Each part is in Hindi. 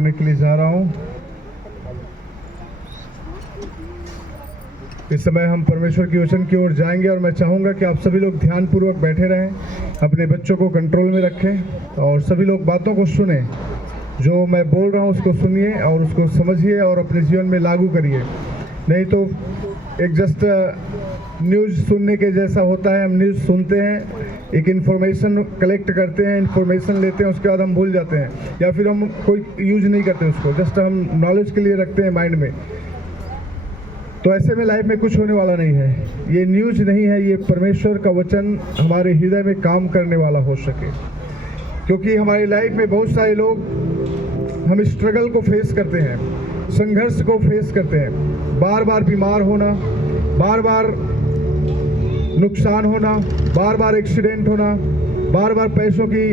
करने के लिए जा रहा हूँ। इस समय हम परमेश्वर के वचन की ओर जाएंगे और मैं चाहूँगा कि आप सभी लोग ध्यानपूर्वक बैठे रहें, अपने बच्चों को कंट्रोल में रखें और सभी लोग बातों को सुने। जो मैं बोल रहा हूँ उसको सुनिए और उसको समझिए और अपने जीवन में लागू करिए। नहीं तो एक जस्ट न्यूज़ सुनने के जैसा होता है। हम न्यूज़ सुनते हैं, एक इन्फॉर्मेशन कलेक्ट करते हैं, इन्फॉर्मेशन लेते हैं, उसके बाद हम भूल जाते हैं या फिर हम कोई यूज नहीं करते उसको, जस्ट हम नॉलेज के लिए रखते हैं माइंड में। तो ऐसे में लाइफ में कुछ होने वाला नहीं है। ये न्यूज़ नहीं है, ये परमेश्वर का वचन हमारे हृदय में काम करने वाला हो सके। क्योंकि हमारी लाइफ में बहुत सारे लोग हम स्ट्रगल को फेस करते हैं, संघर्ष को फेस करते हैं, बार बार बीमार होना, बार बार नुकसान होना, बार बार एक्सीडेंट होना, बार बार पैसों की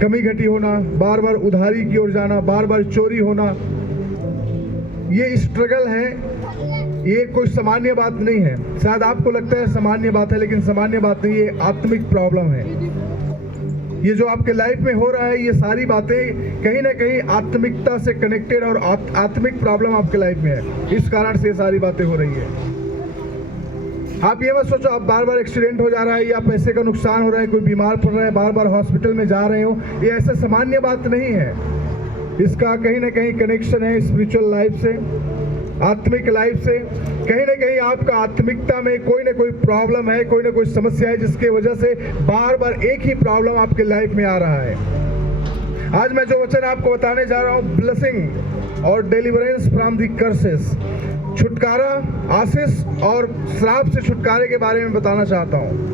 कमी घटी होना, बार बार उधारी की ओर जाना, बार बार चोरी होना। ये स्ट्रगल है, ये कोई सामान्य बात नहीं है। शायद आपको लगता है सामान्य बात है, लेकिन सामान्य बात नहीं, ये आत्मिक प्रॉब्लम है। ये जो आपके लाइफ में हो रहा है, ये सारी बातें कहीं ना कहीं आत्मिकता से कनेक्टेड और आत्मिक प्रॉब्लम आपके लाइफ में है। इस कारण से ये सारी बातें हो रही है। आप ये मत सोचो आप बार बार एक्सीडेंट हो जा रहा है या पैसे का नुकसान हो रहा है, कोई बीमार पड़ रहा है, बार बार हॉस्पिटल में जा रहे हो। ये ऐसा सामान्य बात नहीं है। इसका कहीं ना कहीं कनेक्शन है स्पिरिचुअल लाइफ से, आत्मिक लाइफ से। कहीं ना कहीं आपका आत्मिकता में कोई ना कोई प्रॉब्लम है, कोई ना कोई समस्या है, जिसके वजह से बार बार एक ही प्रॉब्लम आपके लाइफ में आ रहा है। आज मैं जो वचन आपको बताने जा रहा हूँ, ब्लेसिंग और डिलीवरेंस फ्रॉम द कर्सेस, छुटकारा, आशीष और श्राप से छुटकारे के बारे में बताना चाहता हूँ।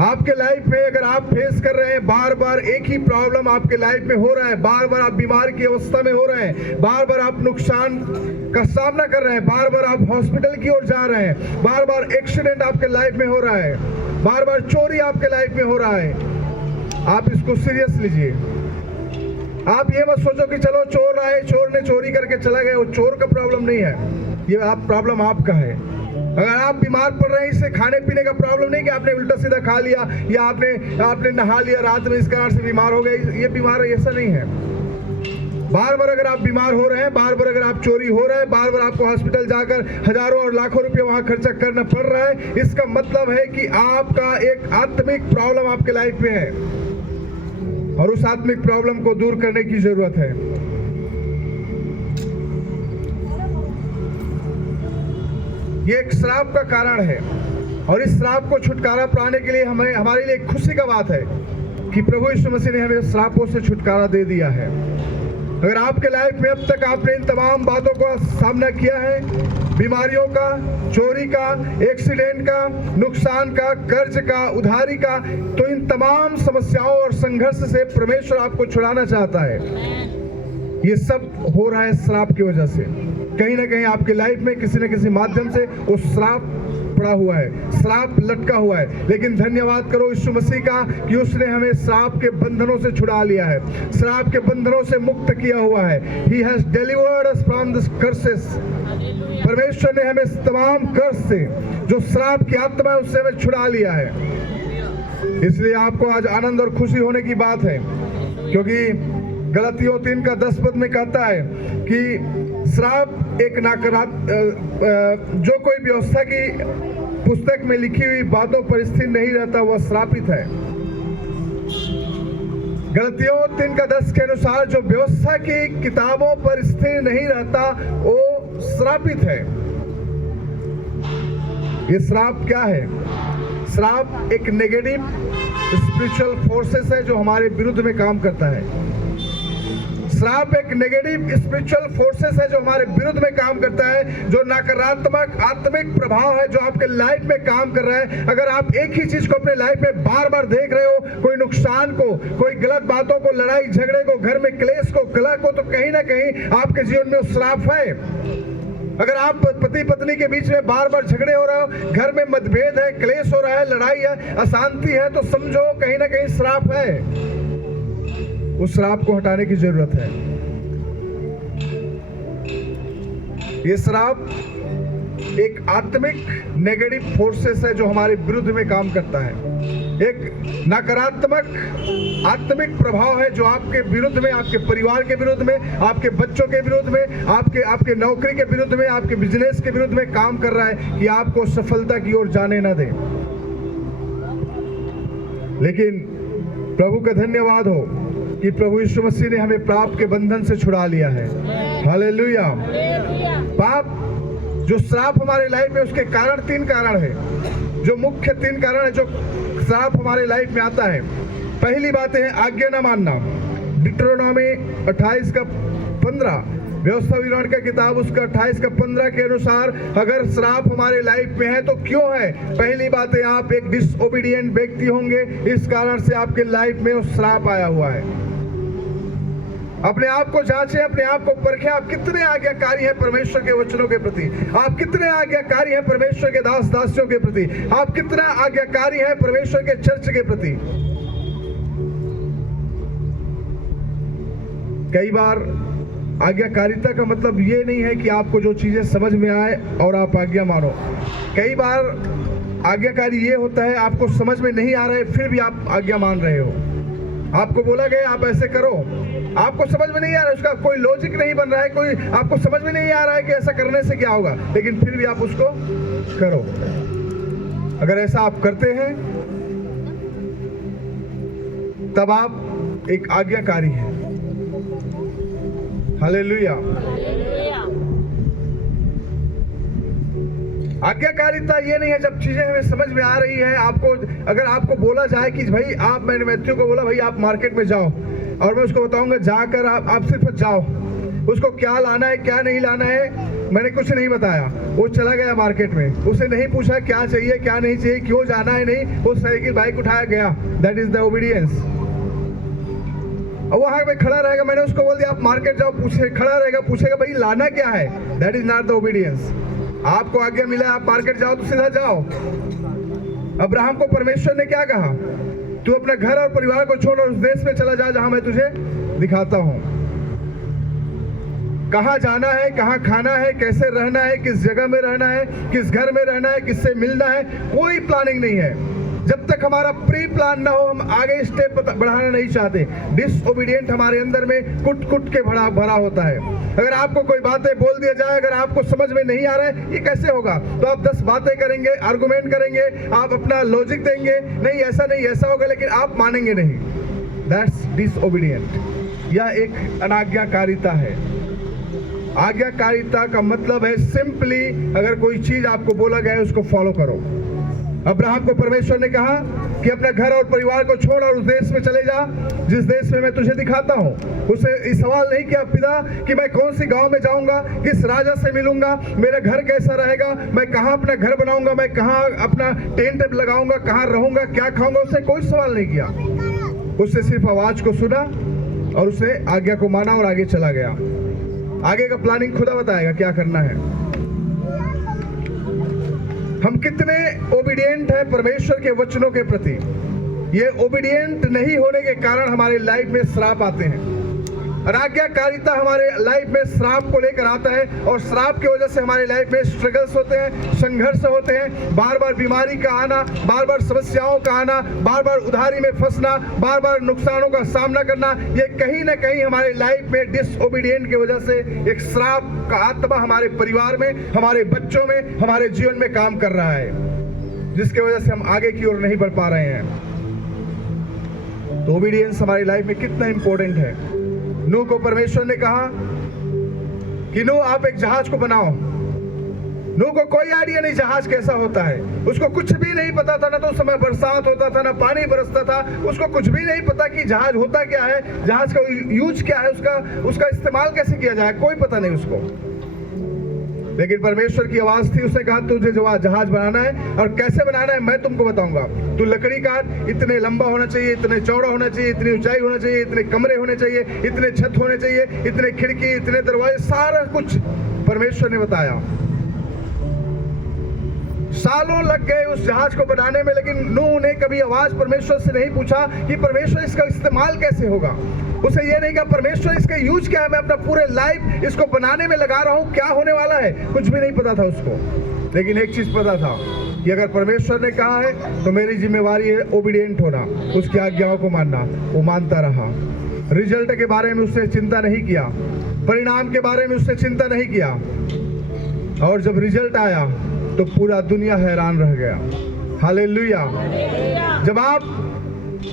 आपके लाइफ में अगर आप फेस कर रहे हैं, बार बार एक ही प्रॉब्लम आपके लाइफ में हो रहा है, बार बार आप बीमार की अवस्था में हो रहे हैं, बार बार आप नुकसान का सामना कर रहे हैं, बार बार आप हॉस्पिटल की ओर जा रहे हैं, बार बार एक्सीडेंट आपके लाइफ में हो रहा है, बार बार चोरी आपके लाइफ में हो रहा है, आप इसको सीरियस लीजिए। आप ये मत सोचो कि चलो चोर आए, चोर ने चोरी करके चला गया, वो चोर का प्रॉब्लम नहीं है, ये प्रॉब्लम आपका है। अगर आप बीमार पड़ रहे हैं, इससे खाने पीने का प्रॉब्लम नहीं कि आपने उल्टा सीधा खा लिया या आपने नहा लिया रात में, इस कारण से बीमार हो गए। ये बीमार ऐसा नहीं है। बार बार अगर आप बीमार हो रहे हैं, बार बार अगर आप चोरी हो रहे हैं, बार बार आपको हॉस्पिटल जाकर हजारों और लाखों रुपए वहां खर्चा करना पड़ रहा है, इसका मतलब है कि आपका एक आत्मिक प्रॉब्लम आपके लाइफ में है और उस आत्मिक प्रॉब्लम को दूर करने की जरूरत है। ये एक श्राप का कारण है और इस श्राप को छुटकारा पाने के लिए हमारे लिए खुशी का बात है कि प्रभु यीशु मसीह ने हमें श्रापों से छुटकारा दे दिया है। अगर आपके लाइफ में अब तक आपने इन तमाम बातों का सामना किया है, बीमारियों का, चोरी का, एक्सीडेंट का, नुकसान का, कर्ज का, उधारी का, तो इन तमाम समस्याओं और संघर्ष से परमेश्वर आपको छुड़ाना चाहता है। ये सब हो रहा है श्राप की वजह से। कहीं ना कहीं आपके लाइफ में किसी न किसी माध्यम से वो श्राप पड़ा हुआ है, श्राप लटका हुआ है। लेकिन धन्यवाद करो यीशु मसीह का कि उसने हमें श्राप के बंधनों से छुड़ा लिया है, श्राप के बंधनों से मुक्त किया हुआ है। He has delivered us from the curses। परमेश्वर ने हमें तमाम कर्ज से, जो श्राप की आत्मा है, उससे हमें छुड़ा लिया है। इसलिए आपको आज आनंद और खुशी होने की बात है, क्योंकि गलतियों 3:10 में कहता है कि श्राप एक जो कोई व्यवस्था की पुस्तक में लिखी हुई बातों पर स्थिर नहीं रहता, वह श्रापित है। गलतियों 3:10 के अनुसार जो व्यवस्था की किताबों पर स्थिर नहीं रहता, वो श्रापित है। ये श्राप क्या है? श्राप एक नेगेटिव स्पिरिचुअल फोर्सेस है जो हमारे विरुद्ध में काम करता है। श्राप एक नेगेटिव स्पिरिचुअल फोर्सेस है जो हमारे विरुद्ध में काम करता है, जो नकारात्मक आत्मिक प्रभाव है जो आपके लाइफ में काम कर रहा है। अगर आप एक ही चीज को अपने लाइफ में बार बार देख रहे हो, कोई नुकसान को, कोई गलत बातों को, लड़ाई झगड़े को, घर में क्लेश को, कलह को, तो कहीं ना कहीं आपके जीवन में श्राप है। अगर आप पति पत्नी के बीच में बार बार झगड़े हो रहे हो, घर में मतभेद है, क्लेश हो रहा है, लड़ाई है, अशांति है, तो समझो कहीं ना कहीं श्राप है। उस श्राप को हटाने की जरूरत है। ये श्राप एक आत्मिक नेगेटिव फोर्सेस है जो हमारे विरुद्ध में काम करता है। एक नकारात्मक आत्मिक प्रभाव है जो आपके विरुद्ध में, आपके परिवार के विरुद्ध में, आपके बच्चों के विरुद्ध में, आपके नौकरी के विरुद्ध में, आपके बिजनेस के विरुद्ध में काम कर रहा है कि आपको सफलता की ओर जाने ना दे। लेकिन प्रभु का धन्यवाद हो कि प्रभु यीशु मसीह ने हमें पाप के बंधन से छुड़ा लिया है। हालेलुया। पाप जो श्राप हमारे लाइफ में, उसके कारण 3 कारण है, जो मुख्य 3 कारण है जो श्राप हमारे लाइफ में आता है। पहली बात है आज्ञा न मानना। डिट्रोनॉमी 28:15, व्यवस्था विवरण का किताब उसका 28:15 के अनुसार अगर श्राप हमारे लाइफ में है तो क्यों है? पहली बात है आप एक डिसओबीडिएंट व्यक्ति होंगे, इस कारण से आपके लाइफ में वो श्राप आया हुआ है। अपने आप को जांचें, अपने आप को परखें, आप कितने आज्ञाकारी हैं परमेश्वर के वचनों के प्रति, आप कितने आज्ञाकारी हैं परमेश्वर के दास दासियों के प्रति, आप कितना आज्ञाकारी हैं परमेश्वर के चर्च के प्रति। कई बार आज्ञाकारिता का मतलब ये नहीं है कि आपको जो चीजें समझ में आए और आप आज्ञा मानो। कई बार आज्ञाकारी ये होता है आपको समझ में नहीं आ रहा है फिर भी आप आज्ञा मान रहे हो। आपको बोला गया आप ऐसे करो, आपको समझ में नहीं आ रहा है, उसका कोई लॉजिक नहीं बन रहा है, कोई आपको समझ में नहीं आ रहा है कि ऐसा करने से क्या होगा, लेकिन फिर भी आप उसको करो। अगर ऐसा आप करते हैं तब आप एक आज्ञाकारी हैं। हालेलुया। आज्ञाकारिता ये नहीं है जब चीजें हमें समझ में आ रही है, अगर आपको बोला जाए कि भाई मैंने मैथ्यू को बोला भाई आप मार्केट में जाओ, और मैं उसको बताऊंगा जाकर आप सिर्फ जाओ, उसको क्या लाना है क्या नहीं लाना है मैंने कुछ नहीं बताया, वो चला गया मार्केट में, उसे नहीं पूछा क्या चाहिए क्या नहीं चाहिए, क्यों जाना है नहीं, वो साइकिल बाइक उठाया गया। That is the obedience. और वहां पे खड़ा रहेगा, मैंने उसको बोल दिया आप मार्केट जाओ, खड़ा रहेगा पूछेगा भाई लाना क्या है, that is not the obedience. आपको आज्ञा मिला आप मार्केट जाओ तो सीधा जाओ। अब्राहम को परमेश्वर ने क्या कहा? तू अपने घर और परिवार को छोड़ और उस देश में चला जा जहां मैं तुझे दिखाता हूं। कहां जाना है, कहां खाना है, कैसे रहना है, किस जगह में रहना है, किस घर में रहना है, किससे मिलना है, कोई प्लानिंग नहीं है। जब तक हमारा प्री प्लान ना हो हम आगे स्टेप बढ़ाना नहीं चाहते। डिसओबीडिएंट हमारे अंदर में कुट कुट के भरा होता है। अगर आपको कोई बातें बोल दिया जाए, अगर आपको समझ में नहीं आ रहा है ये कैसे होगा, तो आप 10 बातें करेंगे, आर्गुमेंट करेंगे, आप अपना लॉजिक देंगे, नहीं ऐसा नहीं ऐसा होगा, लेकिन आप मानेंगे नहीं। दैट्स डिसओबीडिएंट। यह एक अनाज्ञाकारिता है। आज्ञाकारिता का मतलब है सिंपली अगर कोई चीज आपको बोला गया है उसको फॉलो करो। अब्राहम को परमेश्वर ने कहा कि अपने घर और परिवार को छोड़ और उस देश में चले जा जिस देश में मैं तुझे दिखाता हूँ। उसे इस सवाल नहीं किया पिता कि मैं कौन सी गांव में जाऊंगा, किस राजा से मिलूंगा, मेरा घर कैसा रहेगा, मैं कहाँ अपना घर बनाऊंगा, मैं कहाँ अपना टेंट लगाऊंगा, कहाँ रहूंगा, क्या खाऊंगा, उसने कोई सवाल नहीं किया। उसने सिर्फ आवाज को सुना और उसने आज्ञा को माना और आगे चला गया। आगे का प्लानिंग खुदा बताएगा क्या करना है। हम कितने ओबीडिएंट हैं परमेश्वर के वचनों के प्रति। ये ओबीडिएंट नहीं होने के कारण हमारे लाइफ में श्राप आते हैं। अनाज्ञाकारिता हमारे लाइफ में श्राप को लेकर आता है और श्राप की वजह से हमारे लाइफ में स्ट्रगल्स होते हैं, संघर्ष होते हैं, बार बार बीमारी का आना, बार बार समस्याओं का आना, बार बार उधारी में फंसना, बार बार नुकसानों का सामना करना। ये कहीं ना कहीं हमारे लाइफ में डिसओबीडिएंट की वजह से एक श्राप का आत्मा हमारे परिवार में, हमारे बच्चों में, हमारे जीवन में काम कर रहा है, जिसकी वजह से हम आगे की ओर नहीं बढ़ पा रहे हैं। तो ओबीडियंस हमारी लाइफ में कितना इंपॉर्टेंट है। नूह को परमेश्वर ने कहा कि नूह आप एक जहाज को बनाओ। नूह को कोई आइडिया नहीं जहाज कैसा होता है, उसको कुछ भी नहीं पता था। ना तो उस समय बरसात होता था, ना पानी बरसता था, उसको कुछ भी नहीं पता कि जहाज होता क्या है, जहाज का यूज क्या है, उसका इस्तेमाल कैसे किया जाए, कोई पता नहीं उसको। लेकिन परमेश्वर की आवाज थी, उसने कहा तुझे जहाज बनाना है और कैसे बनाना है मैं तुमको बताऊंगा। तू लकड़ी काट, इतने लंबा होना चाहिए, इतने चौड़ा होना चाहिए, इतनी ऊंचाई होना चाहिए, इतने कमरे होने चाहिए, इतने छत होने चाहिए, इतने खिड़की, इतने दरवाजे, सारा कुछ परमेश्वर ने बताया। सालों लग गए उस जहाज को बनाने में, लेकिन नूह ने कभी आवाज परमेश्वर से नहीं पूछा कि परमेश्वर इसका इस्तेमाल कैसे होगा। उसे ये नहीं कहा परमेश्वर इसका यूज क्या है, मैं अपना पूरे लाइफ इसको बनाने में लगा रहा हूं, क्या होने वाला है, कुछ भी नहीं पता था उसको। लेकिन एक चीज पता था, कि अगर परमेश्वर ने कहा है तो मेरी जिम्मेवारी है ओबीडिएंट होना, उसकी आज्ञाओं को मानना। वो मानता रहा। रिजल्ट के बारे में उसने चिंता नहीं किया, परिणाम के बारे में उसने चिंता नहीं किया। और जब रिजल्ट आया तो पूरा दुनिया हैरान रह गया। हालेलुया। जब आप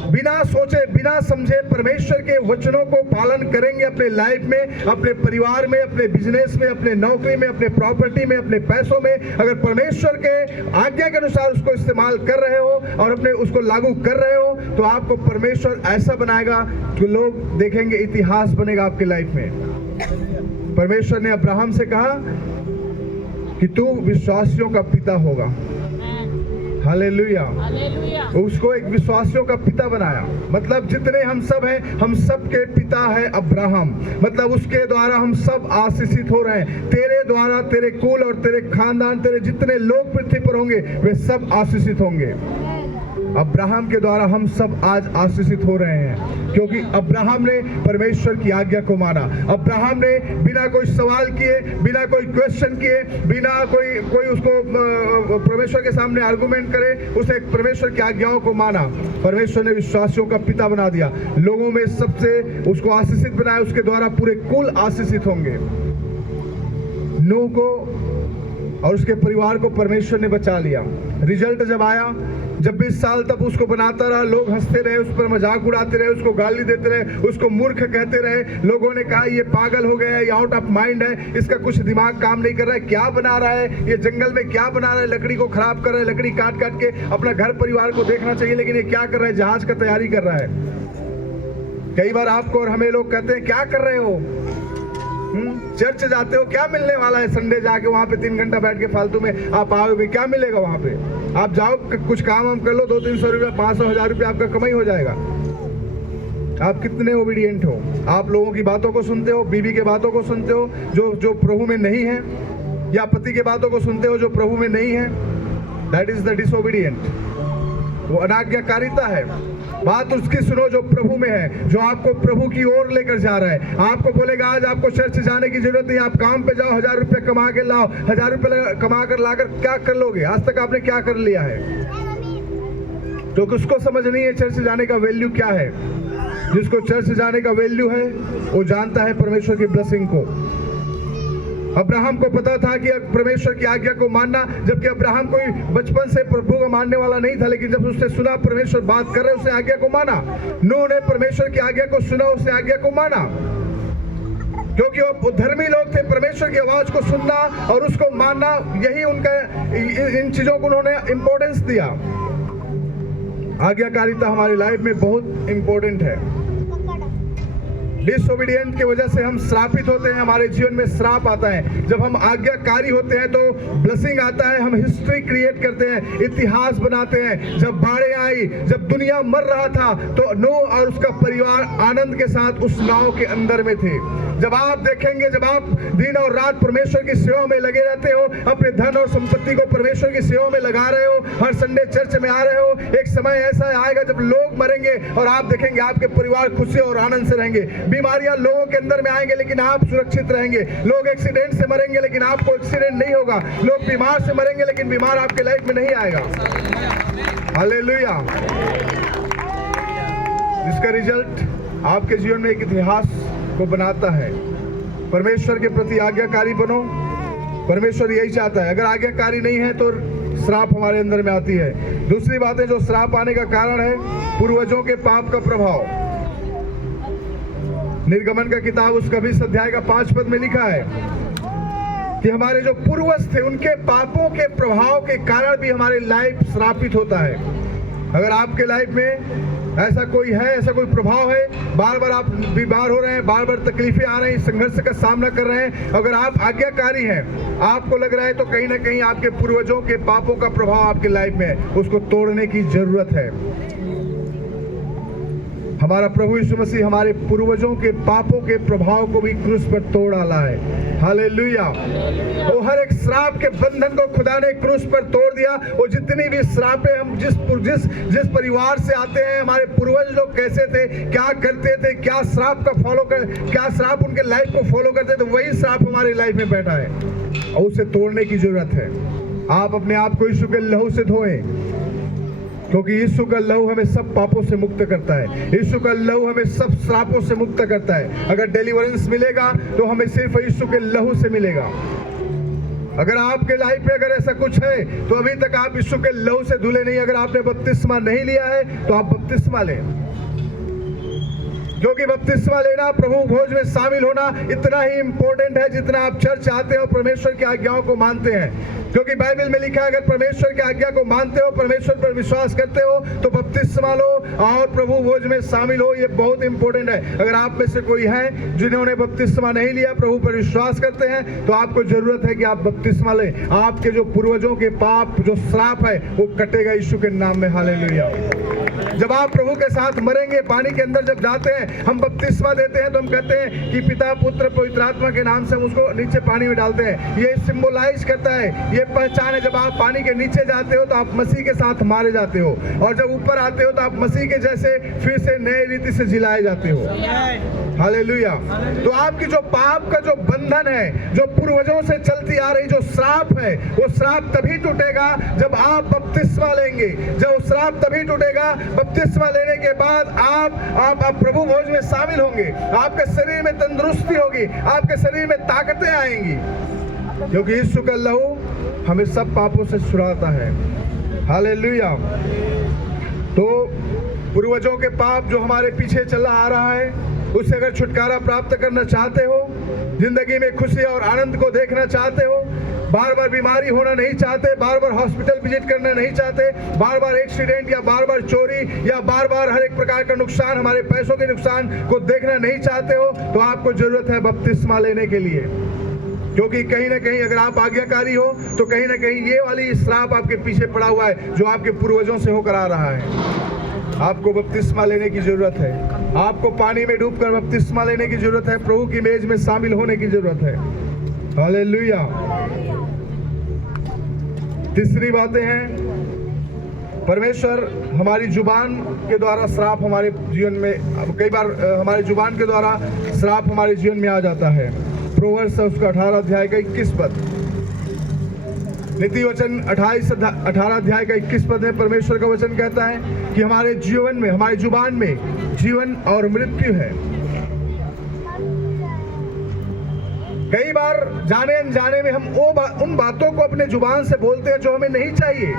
बिना सोचे बिना समझे परमेश्वर के वचनों को पालन करेंगे अपने लाइफ में, अपने परिवार में, अपने बिजनेस में, अपने नौकरी में, अपने प्रॉपर्टी में, अपने पैसों में, अगर परमेश्वर के आज्ञा के अनुसार उसको इस्तेमाल कर रहे हो और अपने उसको लागू कर रहे हो, तो आपको परमेश्वर ऐसा बनाएगा कि लोग देखेंगे, इतिहास बनेगा आपकी लाइफ में। परमेश्वर ने अब्राहम से कहा कि तू विश्वासियों का पिता होगा। हालेलुया। उसको एक विश्वासियों का पिता बनाया। मतलब जितने हम सब हैं, हम सब के पिता है अब्राहम। मतलब उसके द्वारा हम सब आशीषित हो रहे हैं। तेरे द्वारा तेरे कुल और तेरे खानदान, तेरे जितने लोग पृथ्वी पर होंगे वे सब आशीषित होंगे। अब्राहम के द्वारा हम सब आज आशीषित हो रहे हैं, क्योंकि अब्राहम ने परमेश्वर की आज्ञा को माना। अब्राहम ने बिना कोई सवाल किए, बिना कोई क्वेश्चन किए, बिना कोई उसको परमेश्वर के सामने आर्गुमेंट करे, उसे परमेश्वर की आज्ञाओं को माना। परमेश्वर ने विश्वासियों का पिता बना दिया, लोगों में सबसे उसको आशीषित बनाया। उसके द्वारा पूरे कुल आशीषित होंगे। नूह को और उसके परिवार को परमेश्वर ने बचा लिया। रिजल्ट जब आया, जब 20 साल तक उसको बनाता रहा, लोग हंसते रहे, उस पर मजाक उड़ाते रहे, उसको गाली देते रहे, उसको मूर्ख कहते रहे। लोगों ने कहा ये पागल हो गया है, ये आउट ऑफ माइंड है, इसका कुछ दिमाग काम नहीं कर रहा है, क्या बना रहा है, ये जंगल में क्या बना रहा है, लकड़ी को खराब कर रहा है, लकड़ी काट काट के अपना घर परिवार को देखना चाहिए, लेकिन ये क्या कर रहा है, जहाज का तैयारी कर रहा है। कई बार आपको और हमें लोग कहते हैं क्या कर रहे हो, चर्च जाते हो, क्या मिलने वाला है, संडे जाके वहां पे 3 घंटा बैठ के फालतू में आप आओगे, क्या मिलेगा वहां पे। आप जाओ, कुछ काम हम कर लो, 200-300 रुपया, 500-1000 रुपया आपका कमाई हो जाएगा। आप कितने ओबीडिएंट हो। आप लोगों की बातों को सुनते हो, बीवी के बातों को सुनते हो जो प्रभु में नहीं है, या पति के बातों को सुनते हो जो प्रभु में नहीं है। That is the disobedient. वो अनाज्ञाकारिता है। बात उसकी सुनो जो प्रभु में है, जो आपको प्रभु की ओर लेकर जा रहा है। आपको बोलेगा आज आपको चर्च जाने की जरूरत नहीं, आप काम पे जाओ, 1000 रुपये कमा के लाओ। 1000 रुपये कमा कर लाकर क्या कर लोगे? आज तक आपने क्या कर लिया है? क्योंकि उसको समझ नहीं है चर्च जाने का वैल्यू क्या है। जिसको चर्च जाने का वैल्यू है वो जानता है परमेश्वर की ब्लेसिंग को। अब्राहम को पता था कि परमेश्वर की आज्ञा को मानना, जबकि अब्राहम कोई बचपन से प्रभु को मानने वाला नहीं था, लेकिन जब उसने सुना परमेश्वर बात कर रहे, उसने आज्ञा को माना। नूह ने परमेश्वर की आज्ञा को सुना, उसने आज्ञा को माना, क्योंकि वो धर्मी लोग थे। परमेश्वर की आवाज को सुनना और उसको मानना, यही उनका, इन चीजों को उन्होंने इंपॉर्टेंस दिया। आज्ञाकारिता हमारी लाइफ में बहुत इंपॉर्टेंट है। डिसोबीडिएंट की वजह से हम श्रापित होते हैं, हमारे जीवन में श्राप आता है। जब हम आज्ञाकारी होते हैं तो ब्लेसिंग आता है, हम हिस्ट्री क्रिएट करते हैं, इतिहास बनाते हैं। जब बाढ़ें आई, जब दुनिया मर रहा था, तो नूह और उसका परिवार आनंद के साथ उस नाव के अंदर में थे। जब आप देखेंगे, जब आप दिन और रात परमेश्वर की सेवा में लगे रहते हो, अपने धन और संपत्ति को परमेश्वर की सेवा में लगा रहे हो, हर संडे चर्च में आ रहे हो, एक समय ऐसा आएगा जब लोग मरेंगे और आप देखेंगे आपके परिवार खुशी और आनंद से रहेंगे। बीमारियां लोगों के अंदर में आएंगे लेकिन आप सुरक्षित रहेंगे। लोग एक्सीडेंट से मरेंगे लेकिन आपको एक्सीडेंट नहीं होगा। लोग बीमार से मरेंगे लेकिन बीमार आपके लाइफ में नहीं आएगा। हालेलुया। जिसका रिजल्ट आपके जीवन में एक इतिहास को बनाता है। परमेश्वर के प्रति आज्ञाकारी बनो। परमेश्वर यही चाहता है। अगर आज्ञाकारी नहीं है तो श्राप हमारे अंदर में आती है। दूसरी बात है जो श्राप आने का कारण है, पूर्वजों के पाप का प्रभाव। निर्गमन का किताब उसका 20 अध्याय का 5 पद में लिखा है कि हमारे जो पूर्वज थे उनके पापों के प्रभाव के कारण भी हमारी लाइफ श्रापित होता है। अगर आपके लाइफ में ऐसा कोई है, ऐसा कोई प्रभाव है, बार बार आप बीमार हो रहे हैं, बार बार तकलीफें आ रही हैं, संघर्ष का सामना कर रहे हैं, अगर आप आज्ञाकारी हैं, आपको लग रहा है तो कहीं ना कहीं आपके पूर्वजों के पापों का प्रभाव आपकी लाइफ में है, उसको तोड़ने की जरूरत है। हमारा प्रभु यीशु मसीह हमारे पूर्वजों के पापों के प्रभाव को भी क्रूस पर तोड़ डाला है। हालेलुया। वो हर एक श्राप के बंधन को खुदा ने क्रूस पर तोड़ दिया। वो जितनी भी श्रापें हम जिस परिवार से आते हैं, हमारे पूर्वज लोग कैसे थे, क्या करते थे, क्या श्राप उनके लाइफ को फॉलो करते थे, वही श्राप हमारी लाइफ में बैठा है और उसे तोड़ने की जरूरत है। आप अपने आप को यीशु के लहू से धोएं, क्योंकि यीशु का लहू हमें सब पापों से मुक्त करता है। यीशु का लहू हमें सब श्रापों से मुक्त करता है। अगर डिलीवरेंस मिलेगा तो हमें सिर्फ यीशु के लहू से मिलेगा। अगर आपके लाइफ में अगर ऐसा कुछ है तो अभी तक आप यीशु के लहू से धुले नहीं। अगर आपने बपतिस्मा नहीं लिया है तो आप बपतिस्मा लें, क्योंकि बपतिस्मा लेना, प्रभु भोज में शामिल होना इतना ही इंपॉर्टेंट है जितना आप चर्च आते हो, परमेश्वर की आज्ञाओं को मानते हैं। क्योंकि बाइबल में लिखा है अगर परमेश्वर की आज्ञा को मानते हो, परमेश्वर पर विश्वास करते हो तो बपतिस्मा लो और प्रभु भोज में शामिल हो। ये बहुत इंपॉर्टेंट है। अगर आप में से कोई है जिन्होंने बपतिस्मा नहीं लिया, प्रभु पर विश्वास करते हैं, तो आपको जरूरत है कि आप बपतिस्मा लें। आपके जो पूर्वजों के पाप, जो श्राप है, वो कटेगा यीशु के नाम में। हालेलुया। जब आप प्रभु के साथ मरेंगे, पानी के अंदर जब जाते हैं, हम बपतिस्मा देते हैं तो हम कहते हैं कि पिता, पुत्र, पवित्र आत्मा के नाम से हम उसको नीचे पानी में डालते हैं। ये सिंबलाइज करता है, ये पहचान है। जब आप पानी के नीचे जाते हो तो आप मसीह के साथ मारे जाते हो, और जब ऊपर आते हो तो आप मसीह के जैसे फिर से नए रीति से जिलाए जाते हो। हालेलुया। तो आपकी जो पाप का जो बंधन है, जो पूर्वजों से चलती आ रही जो श्राप है, वो श्राप तभी टूटेगा जब आप बपतिस्मा लेंगे। जब श्राप तभी टूटेगा, बपतिस्मा लेने के बाद आप प्रभु भोज में शामिल होंगे। आपके शरीर में तंदुरुस्ती होगी, आपके शरीर में ताकतें आएंगी, क्योंकि यीशु का लहू हमें सब पापों से छुड़ाता है। हालेलुया। तो पूर्वजों के पाप जो हमारे पीछे चला आ रहा है, उससे अगर छुटकारा प्राप्त करना चाहते हो, जिंदगी में खुशी और आनंद को देखना चाहते हो, बार बार बीमारी होना नहीं चाहते, बार बार हॉस्पिटल विजिट करना नहीं चाहते, बार बार एक्सीडेंट या बार बार चोरी या बार बार हर एक प्रकार का नुकसान, हमारे पैसों के नुकसान को देखना नहीं चाहते हो, तो आपको जरूरत है बपतिस्मा लेने के लिए। क्योंकि कहीं ना कहीं अगर आप आज्ञाकारी हो तो कहीं ना कहीं ये वाली श्राप आपके पीछे पड़ा हुआ है जो आपके पूर्वजों से होकर आ रहा है। आपको बपतिस्मा लेने की जरूरत है। आपको पानी में डूबकर बपतिस्मा लेने की जरूरत है। प्रभु की मेज में शामिल होने की जरूरत है। हालेलुया। तीसरी बातें हैं, परमेश्वर हमारी जुबान के द्वारा श्राप हमारे जीवन में, कई बार हमारी जुबान के द्वारा श्राप हमारे जीवन में आ जाता है। प्रोवर्ब्स उसका 18 अध्याय का 21 पद, नीति वचन 18 अध्याय का 21 पद में परमेश्वर का वचन कहता है कि हमारे जीवन में, हमारी जुबान में जीवन और मृत्यु है। कई बार जाने अनजाने में हम उन बातों को अपने जुबान से बोलते हैं जो हमें नहीं चाहिए।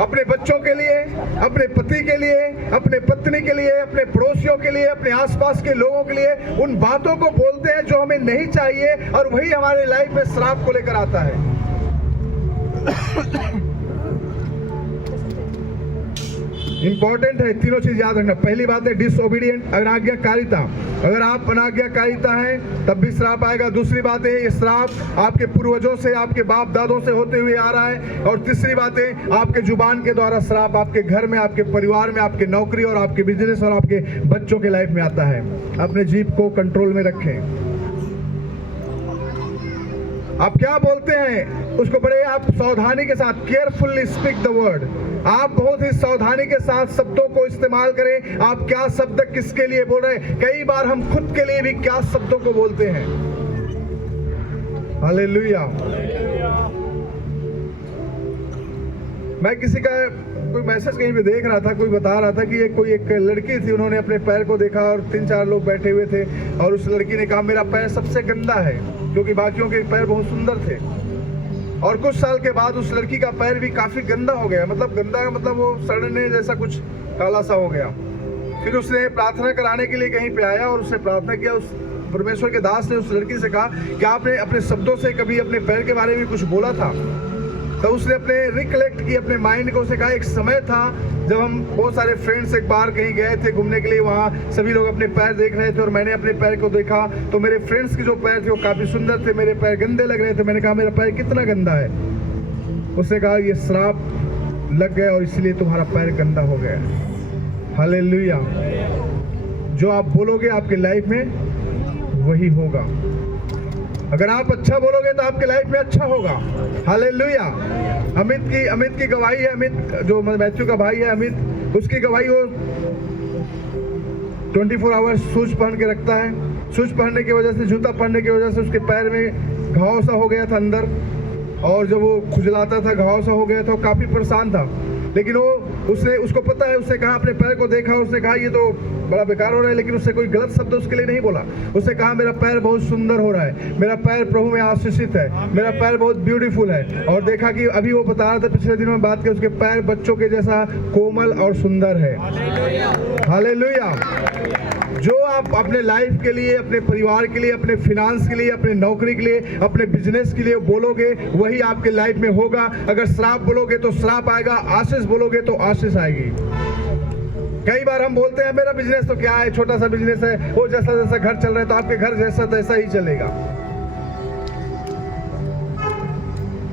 अपने बच्चों के लिए, अपने पति के लिए, अपने पत्नी के लिए, अपने पड़ोसियों के लिए, अपने आसपास के लोगों के लिए उन बातों को बोलते हैं जो हमें नहीं चाहिए, और वही हमारे लाइफ में श्राप को लेकर आता है। इंपॉर्टेंट है, तीनों चीज याद रखना। पहली बात है डिसओबीडियंट, अनाज्ञाकारिता। अगर आप अनाज्ञाकारिता हैं तब भी श्राप आएगा। दूसरी बात है ये श्राप आपके पूर्वजों से, आपके बाप दादों से होते हुए आ रहा है। और तीसरी बात है आपके जुबान के द्वारा श्राप आपके घर में, आपके परिवार में, आपके नौकरी और आपके बिजनेस और आपके बच्चों के लाइफ में आता है। अपने जीभ को कंट्रोल में रखें। आप क्या बोलते हैं उसको बड़े आप सावधानी के साथ, केयरफुली स्पीक द वर्ड। आप बहुत ही सावधानी के साथ शब्दों को इस्तेमाल करें। आप क्या शब्द किसके लिए बोल रहे हैं। कई बार हम खुद के लिए भी क्या शब्दों को बोलते हैं। हालेलुया। मैं किसी का कोई मैसेज कहीं पे देख रहा था, कोई बता रहा था कि कोई एक लड़की थी, उन्होंने अपने पैर को देखा और 3-4 लोग बैठे हुए थे, और उस लड़की ने कहा मेरा पैर सबसे गंदा है, क्योंकि बाकियों के पैर बहुत सुंदर थे। और कुछ साल के बाद उस लड़की का पैर भी काफी गंदा हो गया। मतलब गंदा मतलब वो सड़ने जैसा कुछ काला सा हो गया। फिर उसने प्रार्थना कराने के लिए कहीं पे आया और उसने प्रार्थना किया। उस परमेश्वर के दास ने उस लड़की से कहा कि आपने अपने शब्दों से कभी अपने पैर के बारे में कुछ बोला था। तो उसने अपने रिकलेक्ट की, अपने माइंड को उसे कहा एक समय था जब हम बहुत सारे फ्रेंड्स एक बार कहीं गए थे घूमने के लिए, वहाँ सभी लोग अपने पैर देख रहे थे और मैंने अपने पैर को देखा तो मेरे फ्रेंड्स के जो पैर थे वो काफ़ी सुंदर थे, मेरे पैर गंदे लग रहे थे। मैंने कहा मेरा पैर कितना गंदा है। उसने कहा ये श्राप लग गया और इसलिए तुम्हारा पैर गंदा हो गया। हालेलुया। जो आप बोलोगे आपके लाइफ में वही होगा। अगर आप अच्छा बोलोगे तो आपके लाइफ में अच्छा होगा। हालेलुया। अमित की गवाही है, अमित जो मैथ्यू का भाई है अमित, उसकी गवाही वो 24 आवर्स शूज पहन के रखता है। शूज पहनने की वजह से, जूता पहनने की वजह से उसके पैर में घाव सा हो गया था अंदर, और जब वो खुजलाता था, घाव सा हो गया था, काफ़ी परेशान था। लेकिन उसको पता है, उसने कहा, अपने पैर को देखा, उसने कहा ये तो बड़ा बेकार हो रहा है, लेकिन उसने कोई गलत शब्द उसके लिए नहीं बोला। उसने कहा मेरा पैर बहुत सुंदर हो रहा है, मेरा पैर प्रभु में आशीषित है, मेरा पैर बहुत ब्यूटीफुल है। और देखा कि अभी वो बता रहा था पिछले दिनों में बात की, उसके पैर बच्चों के जैसा कोमल और सुंदर है। हालेलुया। जो आप अपने लाइफ के लिए, अपने परिवार के लिए, अपने फिनांस के लिए, अपने नौकरी के लिए, अपने बिजनेस के लिए बोलोगे, वही आपके लाइफ में होगा। अगर श्राप बोलोगे तो श्राप आएगा, आशीष बोलोगे तो आशीष आएगी। कई बार हम बोलते हैं मेरा बिजनेस तो क्या है, छोटा सा बिजनेस है, वो जैसा जैसा घर चल रहा है तो आपके घर जैसा तैसा ही चलेगा।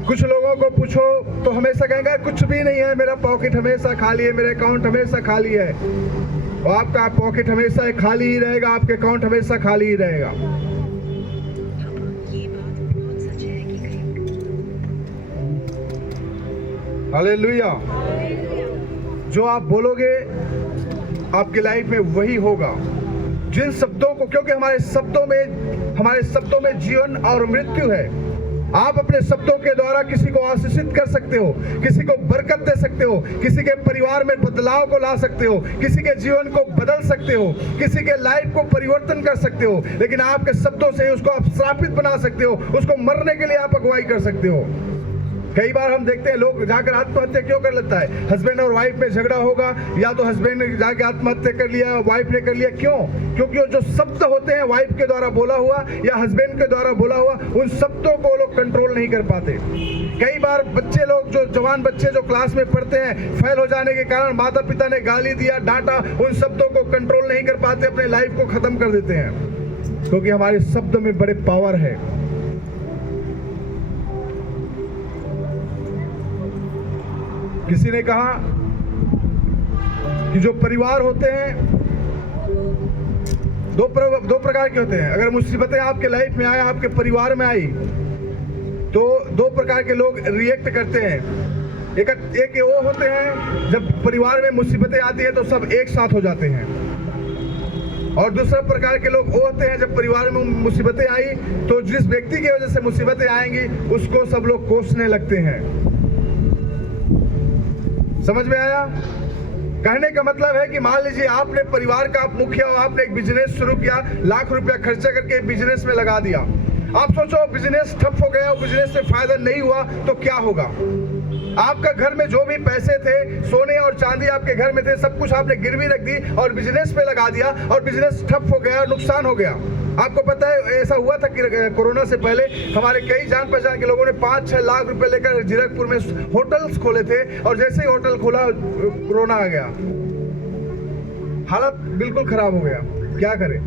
कुछ लोगों को पूछो तो हमेशा कहेंगे कुछ भी नहीं है, मेरा पॉकेट हमेशा खाली है, मेरा अकाउंट हमेशा खाली है। और आपका पॉकेट हमेशा खाली ही रहेगा, आपके अकाउंट हमेशा खाली ही रहेगा। हालेलुया। जो आप बोलोगे आपके लाइफ में वही होगा। जिन शब्दों को, क्योंकि हमारे शब्दों में जीवन और मृत्यु है। आप अपने शब्दों के द्वारा किसी को आशीषित कर सकते हो, किसी को बरकत दे सकते हो, किसी के परिवार में बदलाव को ला सकते हो, किसी के जीवन को बदल सकते हो, किसी के लाइफ को परिवर्तन कर सकते हो। लेकिन आपके शब्दों से उसको आप श्रापित बना सकते हो, उसको मरने के लिए आप अगुवाई कर सकते हो। कई बार हम देखते हैं लोग जाकर आत्महत्या क्यों कर लेता है। हस्बैंड और वाइफ में झगड़ा होगा, या तो हस्बैंड ने जाकर आत्महत्या कर लिया, वाइफ ने कर लिया। क्यों? क्योंकि जो शब्द होते हैं वाइफ के द्वारा बोला हुआ या हस्बैंड के द्वारा बोला हुआ, उन शब्दों को लोग कंट्रोल नहीं कर पाते। कई बार बच्चे लोग, जो जवान बच्चे जो क्लास में पढ़ते हैं, फेल हो जाने के कारण माता पिता ने गाली दिया, डांटा, उन शब्दों को कंट्रोल नहीं कर पाते, अपने लाइफ को खत्म कर देते हैं। क्योंकि हमारे शब्द में बड़े पावर है। किसी ने कहा कि जो परिवार होते हैं दो प्रकार के होते हैं। अगर मुसीबतें आपके लाइफ में आए, आपके परिवार में आई, तो दो प्रकार के लोग रिएक्ट करते हैं। एक वो होते हैं जब परिवार में मुसीबतें आती है तो सब एक साथ हो जाते हैं, और दूसरा प्रकार के लोग वो होते हैं जब परिवार में मुसीबतें आई तो जिस व्यक्ति की वजह से मुसीबतें आएंगी उसको सब लोग कोसने लगते हैं। समझ में आया? कहने का मतलब है कि मान लीजिए आपने परिवार का आप मुखिया हो, आपने एक बिजनेस शुरू किया, लाख रुपया खर्चा करके बिजनेस में लगा दिया। आप सोचो बिजनेस ठप हो गया, बिजनेस से फायदा नहीं हुआ तो क्या होगा? आपका घर में जो भी पैसे थे, सोने और चांदी आपके घर में थे, सब कुछ आपने गिरवी रख दी और बिजनेस पे लगा दिया, और बिजनेस ठप हो गया, नुकसान हो गया। आपको पता है ऐसा हुआ था कि कोरोना से पहले हमारे कई जान पहचान के लोगों ने 5-6 लाख रुपए लेकर जीरकपुर में होटल्स खोले थे, और जैसे ही होटल खोला कोरोना आ गया, हालत बिल्कुल खराब हो गया। क्या करें?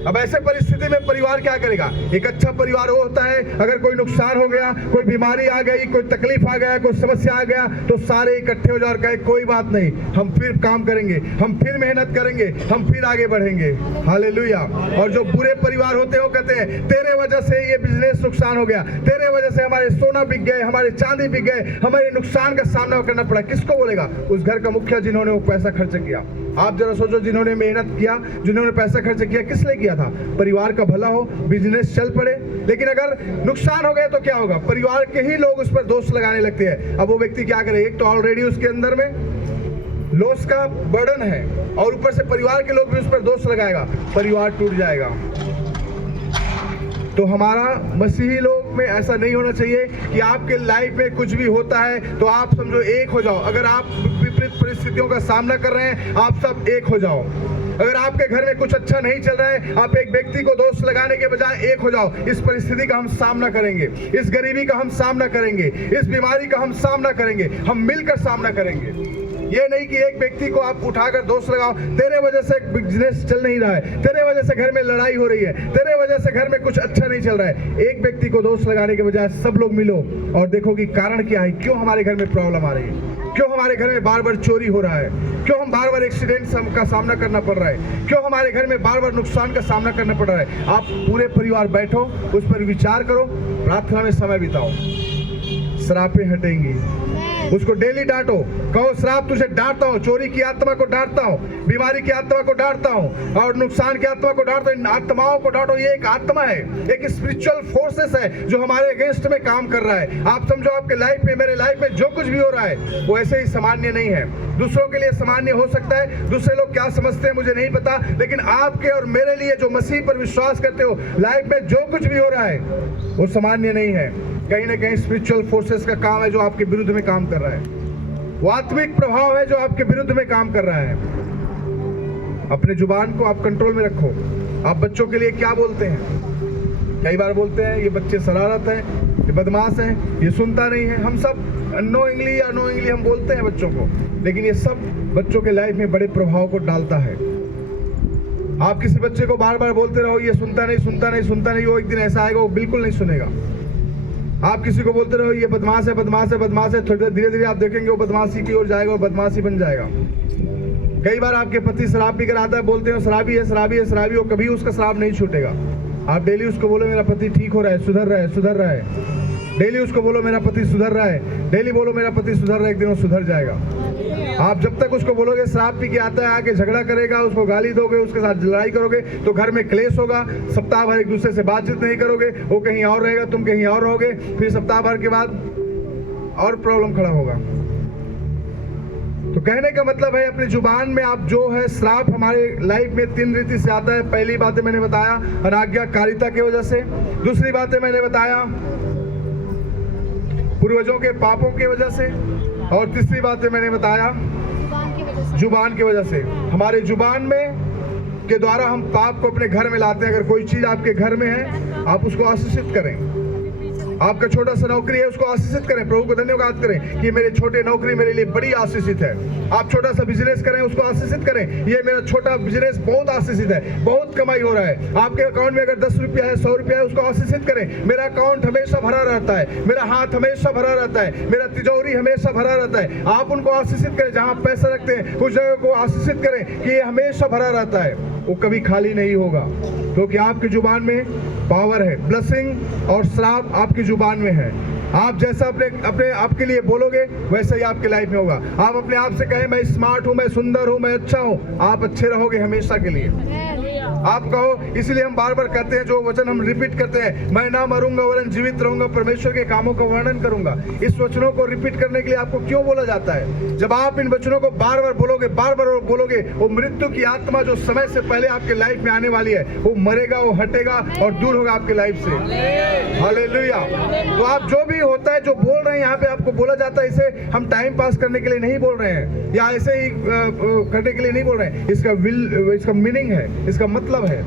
अब ऐसे परिस्थिति में परिवार क्या करेगा? एक अच्छा परिवार वो होता है, अगर कोई नुकसान हो गया, कोई बीमारी आ गई, कोई तकलीफ आ गया, कोई समस्या आ गया, तो सारे इकट्ठे हो जाकर कहे कोई बात नहीं, हम फिर काम करेंगे, हम फिर मेहनत करेंगे, हम फिर आगे बढ़ेंगे। हालेलुया। और जो बुरे परिवार होते हैं वो कहते हैं तेरे वजह से ये बिजनेस नुकसान हो गया, तेरे वजह से हमारे सोना बिक गए, हमारे चांदी बिक गए, हमारे नुकसान का सामना करना पड़ा। किसको बोलेगा? उस घर का मुखिया जिन्होंने वो पैसा खर्च किया। आप जरा सोचो, जिन्होंने मेहनत किया, जिन्होंने पैसा खर्च किया, किस लिए किया था? परिवार का भला हो, बिजनेस चल पड़े। लेकिन अगर नुकसान हो गया तो क्या होगा? परिवार के ही लोग उस पर दोष लगाने लगते हैं। अब वो व्यक्ति क्या करे? एक तो ऑलरेडी उसके अंदर में लॉस का बर्डन है, और ऊपर से परिवार के लोग भी उस पर दोष लगाएगा, परिवार टूट जाएगा। तो हमारा मसीही लोग में ऐसा नहीं होना चाहिए कि आपके लाइफ में कुछ भी होता है तो आप समझो एक हो जाओ। अगर आप विपरीत परिस्थितियों का सामना कर रहे हैं, आप सब एक हो जाओ। अगर आपके घर में कुछ अच्छा नहीं चल रहा है, आप एक व्यक्ति को दोष लगाने के बजाय एक हो जाओ। इस परिस्थिति का हम सामना करेंगे, इस गरीबी का हम सामना करेंगे, इस बीमारी का हम सामना करेंगे, हम मिलकर सामना करेंगे। ये नहीं कि एक व्यक्ति को आप उठाकर दोष लगाओ, तेरे वजह से बिजनेस चल नहीं रहा है, तेरे वजह से घर में लड़ाई हो रही है, तेरे वजह से घर में कुछ अच्छा नहीं चल रहा है। एक व्यक्ति को दोष लगाने के बजाय सब लोग मिलो और देखो कि कारण क्या है, क्यों हमारे घर में प्रॉब्लम आ रही है, क्यों हमारे घर में बार बार चोरी हो रहा है, क्यों हम बार बार एक्सीडेंट का सामना करना पड़ रहा है, क्यों हमारे घर में बार बार नुकसान का सामना करना पड़ रहा है। आप पूरे परिवार बैठो, उस पर विचार करो, प्रार्थना में समय बिताओ, श्रापें हटेंगी। उसको डेली डांटो, कहो श्राप तुझे डांटता हूँ, चोरी की आत्मा को डांटता हूँ, बीमारी की आत्मा को डांटता हूँ और नुकसान की आत्मा को डांटता हूँ। इन आत्माओं को डांटो। ये एक आत्मा है, एक स्पिरिचुअल फोर्सेस है जो हमारे अगेंस्ट में काम कर रहा है। आप समझो आपके लाइफ में, मेरे लाइफ में जो कुछ भी हो रहा है वो ऐसे ही सामान्य नहीं है। दूसरों के लिए सामान्य हो सकता है, दूसरे लोग क्या समझते हैं मुझे नहीं पता, लेकिन आपके और मेरे लिए जो मसीह पर विश्वास करते हो, लाइफ में जो कुछ भी हो रहा है वो सामान्य नहीं है। कहीं ना कहीं स्पिरिचुअल फोर्सेस का काम है जो आपके विरुद्ध में काम कर रहा है। वो आत्मिक प्रभाव है जो आपके विरुद्ध में काम कर रहा है। अपने जुबान को आप कंट्रोल में रखो। आप बच्चों के लिए क्या बोलते हैं? कई बार बोलते हैं ये बच्चे शरारत है, ये बदमाश है, ये सुनता नहीं है। हम सब अननोइंगली या नोइंगली हम बोलते हैं बच्चों को, लेकिन ये सब बच्चों के लाइफ में बड़े प्रभाव को डालता है। आप किसी बच्चे को बार बार बोलते रहो ये सुनता नहीं, सुनता नहीं, सुनता नहीं, वो एक दिन ऐसा आएगा वो बिल्कुल नहीं सुनेगा। आप किसी को बोलते रहो ये बदमाश है, बदमाश है, बदमाश है, थोड़ी धीरे धीरे आप देखेंगे वो बदमाशी की ओर जाएगा और बदमाशी बन जाएगा। कई बार आपके पति शराब पीकर आता है, बोलते हैं शराबी है, शराबी है, शराबी हो, कभी उसका शराब नहीं छूटेगा। आप डेली उसको बोलो मेरा पति ठीक हो रहा है, सुधर रहा है, सुधर रहा है। डेली उसको बोलो मेरा पति सुधर रहा है, डेली बोलो मेरा पति सुधर रहा है, एक दिन वो सुधर जाएगा। आप जब तक उसको बोलोगे शराब पी के आता है, आके झगड़ा करेगा, उसको गाली दोगे, उसके साथ लड़ाई करोगे, तो घर में क्लेश होगा। सप्ताह भर एक दूसरे से बातचीत नहीं करोगे, वो कहीं और रहेगा, तुम कहीं और रहोगे, फिर सप्ताह भर के बाद और प्रॉब्लम खड़ा होगा। तो कहने का मतलब है अपनी जुबान में आप जो है श्राप हमारे लाइफ में 3 रीति से आता है। पहली बातें मैंने बताया अनाज्ञाकारिता की वजह से, दूसरी बातें मैंने बताया पूर्वजों के पापों की वजह से, और तीसरी बातें मैंने बताया जुबान की वजह से। हमारे जुबान में के द्वारा हम पाप को अपने घर में लाते हैं। अगर कोई चीज आपके घर में है आप उसको आशीषित करें। आपका छोटा सा नौकरी है उसको आशीषित करें, प्रभु को धन्यवाद करें कि मेरे छोटे नौकरी मेरे लिए बड़ी आशीषित है। आप छोटा सा बिजनेस करें उसको आशीषित करें, ये मेरा छोटा बिजनेस बहुत आशीषित है, बहुत कमाई हो रहा है। आपके अकाउंट में अगर 10 रुपया है, 100 रुपया है, उसको आशीषित करें। मेरा अकाउंट हमेशा भरा रहता है, मेरा हाथ हमेशा भरा रहता है, मेरा तिजोरी हमेशा भरा रहता है। आप उनको आशीषित करें, जहाँ पैसा रखते हैं उस जगह को आशीषित करें कि ये हमेशा भरा रहता है, वो कभी खाली नहीं होगा, क्योंकि आपकी जुबान में पावर है। ब्लेसिंग और श्राप आपकी जुबान में है। आप जैसा अपने आपके लिए बोलोगे वैसा ही आपके लाइफ में होगा। आप अपने आप से कहें मैं स्मार्ट हूं, मैं सुंदर हूं, मैं अच्छा हूं, आप अच्छे रहोगे हमेशा के लिए। आप कहो, इसलिए हम बार बार कहते हैं, जो वचन हम रिपीट करते हैं, मैं ना मरूंगा वरन जीवित रहूंगा, परमेश्वर के कामों का वर्णन करूंगा। इस वचनों को रिपीट करने के लिए आपको क्यों बोला जाता है? जब आप इन वचनों को बार बार बोलोगे, बार बार बोलोगे, वो मृत्यु की आत्मा जो समय से पहले आपके लाइफ में आने वाली है वो मरेगा, वो हटेगा और दूर होगा आपके लाइफ से। हालेलुया। तो आप जो भी होता है, जो बोल रहे हैं यहाँ पे आपको बोला जाता है, इसे हम टाइम पास करने के लिए नहीं बोल रहे हैं या ऐसे ही करने के लिए नहीं बोल रहे हैं। इसका मीनिंग है, इसका मतलब है।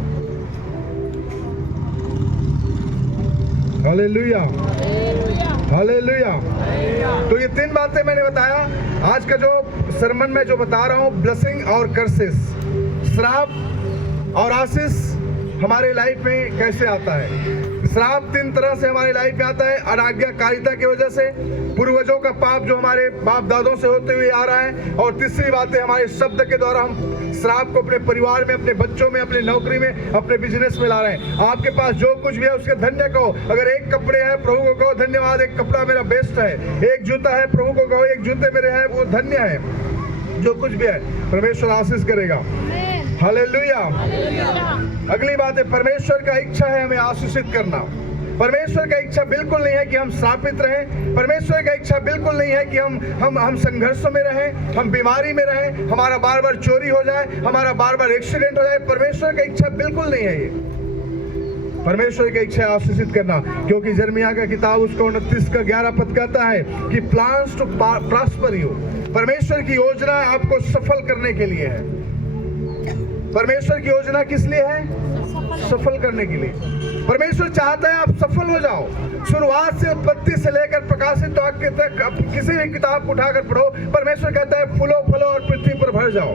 Hallelujah, hallelujah. तो ये 3 बातें मैंने बताया। आज का जो सरमन में जो बता रहा हूँ, ब्लेसिंग और कर्सेस, श्राप और आशीष हमारे लाइफ में कैसे आता है। श्राप 3 तरह से हमारे लाइफ में आता है। अनाज्ञाकारिता की वजह से, पूर्वजों का पाप जो हमारे बाप दादों से होते हुए आ रहा है, और तीसरी बात है हमारे शब्द के द्वारा हम श्राप को अपने परिवार में, अपने बच्चों में, अपनी नौकरी में, अपने बिजनेस में ला रहे हैं। आपके पास जो कुछ भी है उसके धन्य कहो। अगर एक कपड़े हैं, प्रभु को कहो धन्यवाद, एक कपड़ा मेरा बेस्ट है। एक जूता है, प्रभु को कहो एक जूते मेरे हैं, वो धन्य है। जो कुछ भी है परमेश्वर आशीष करेगा। हालेलुया। अगली बात है, परमेश्वर का इच्छा है हमें आशीषित करना। परमेश्वर का इच्छा बिल्कुल नहीं है कि हम श्रापित रहें। परमेश्वर का इच्छा बिल्कुल नहीं है कि हम संघर्षों में रहें, हम बीमारी में रहें, हमारा बार बार चोरी हो जाए, हमारा बार बार एक्सीडेंट हो जाए। परमेश्वर का इच्छा बिल्कुल नहीं है ये। परमेश्वर की इच्छा है आशीषित करना, क्योंकि यिर्मयाह का किताब उसका 29 का 11 पद कहता है कि प्लान्स टू प्रॉस्पर यू। परमेश्वर की योजना आपको सफल करने के लिए है। परमेश्वर की योजना किस लिए है? सफल करने के लिए। परमेश्वर चाहता है आप सफल हो जाओ। शुरुआत से, उत्पत्ति से लेकर प्रकाशित वाक्य तक आप किसी भी किताब को उठाकर पढ़ो, परमेश्वर कहता है फूलो फलो और पृथ्वी पर भर जाओ।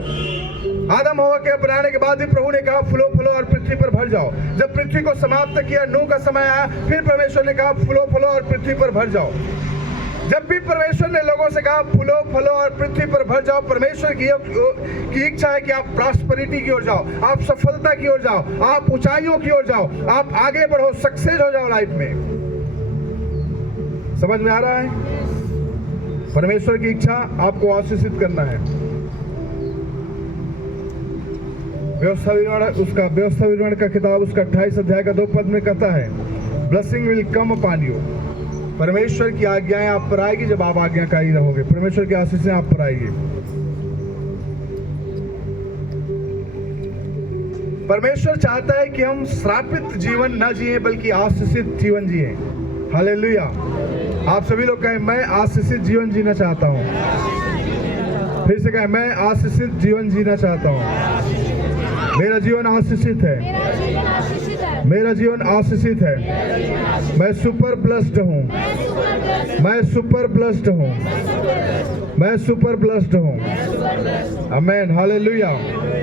आदम हवा के बनाने के बाद भी प्रभु ने कहा फूलो फलो और पृथ्वी पर भर जाओ। जब पृथ्वी को समाप्त किया, नूह का समय आया, फिर परमेश्वर ने कहा फूलो फलो और पृथ्वी पर भर जाओ। जब भी परमेश्वर ने लोगों से कहा फूलो फलो और पृथ्वी पर भर जाओ, परमेश्वर की इच्छा है कि आप प्रॉस्पेरिटी की ओर जाओ, आप सफलता की ओर जाओ, आप ऊंचाइयों की ओर जाओ, आप आगे बढ़ो, सक्सेस हो जाओ लाइफ में। समझ में आ रहा है? परमेश्वर की इच्छा आपको आशीषित करना है। व्यवस्था विवरण का किताब उसका 28 अध्याय का 2 पद में कहता है, blessing will come upon you. परमेश्वर की आज्ञाएं आप पर आएगी जब आप आज्ञाकारी रहोगे। परमेश्वर की आशीषें आप पर आएगी। परमेश्वर चाहता है कि हम श्रापित जीवन न जिए बल्कि आशीषित जीवन जिए। हालेलुया। आप सभी लोग कहें, मैं आशीषित जीवन जीना चाहता हूँ। फिर से कहें, मैं आशीषित जीवन जीना चाहता हूँ। मेरा जीवन आशीषित है। मेरा जीवन आशीषित है। मैं सुपर ब्लेस्ड हूँ। मैं सुपर ब्लेस्ड हूँ। मैं सुपर ब्लेस्ड हूँ। आमेन। हालेलुया।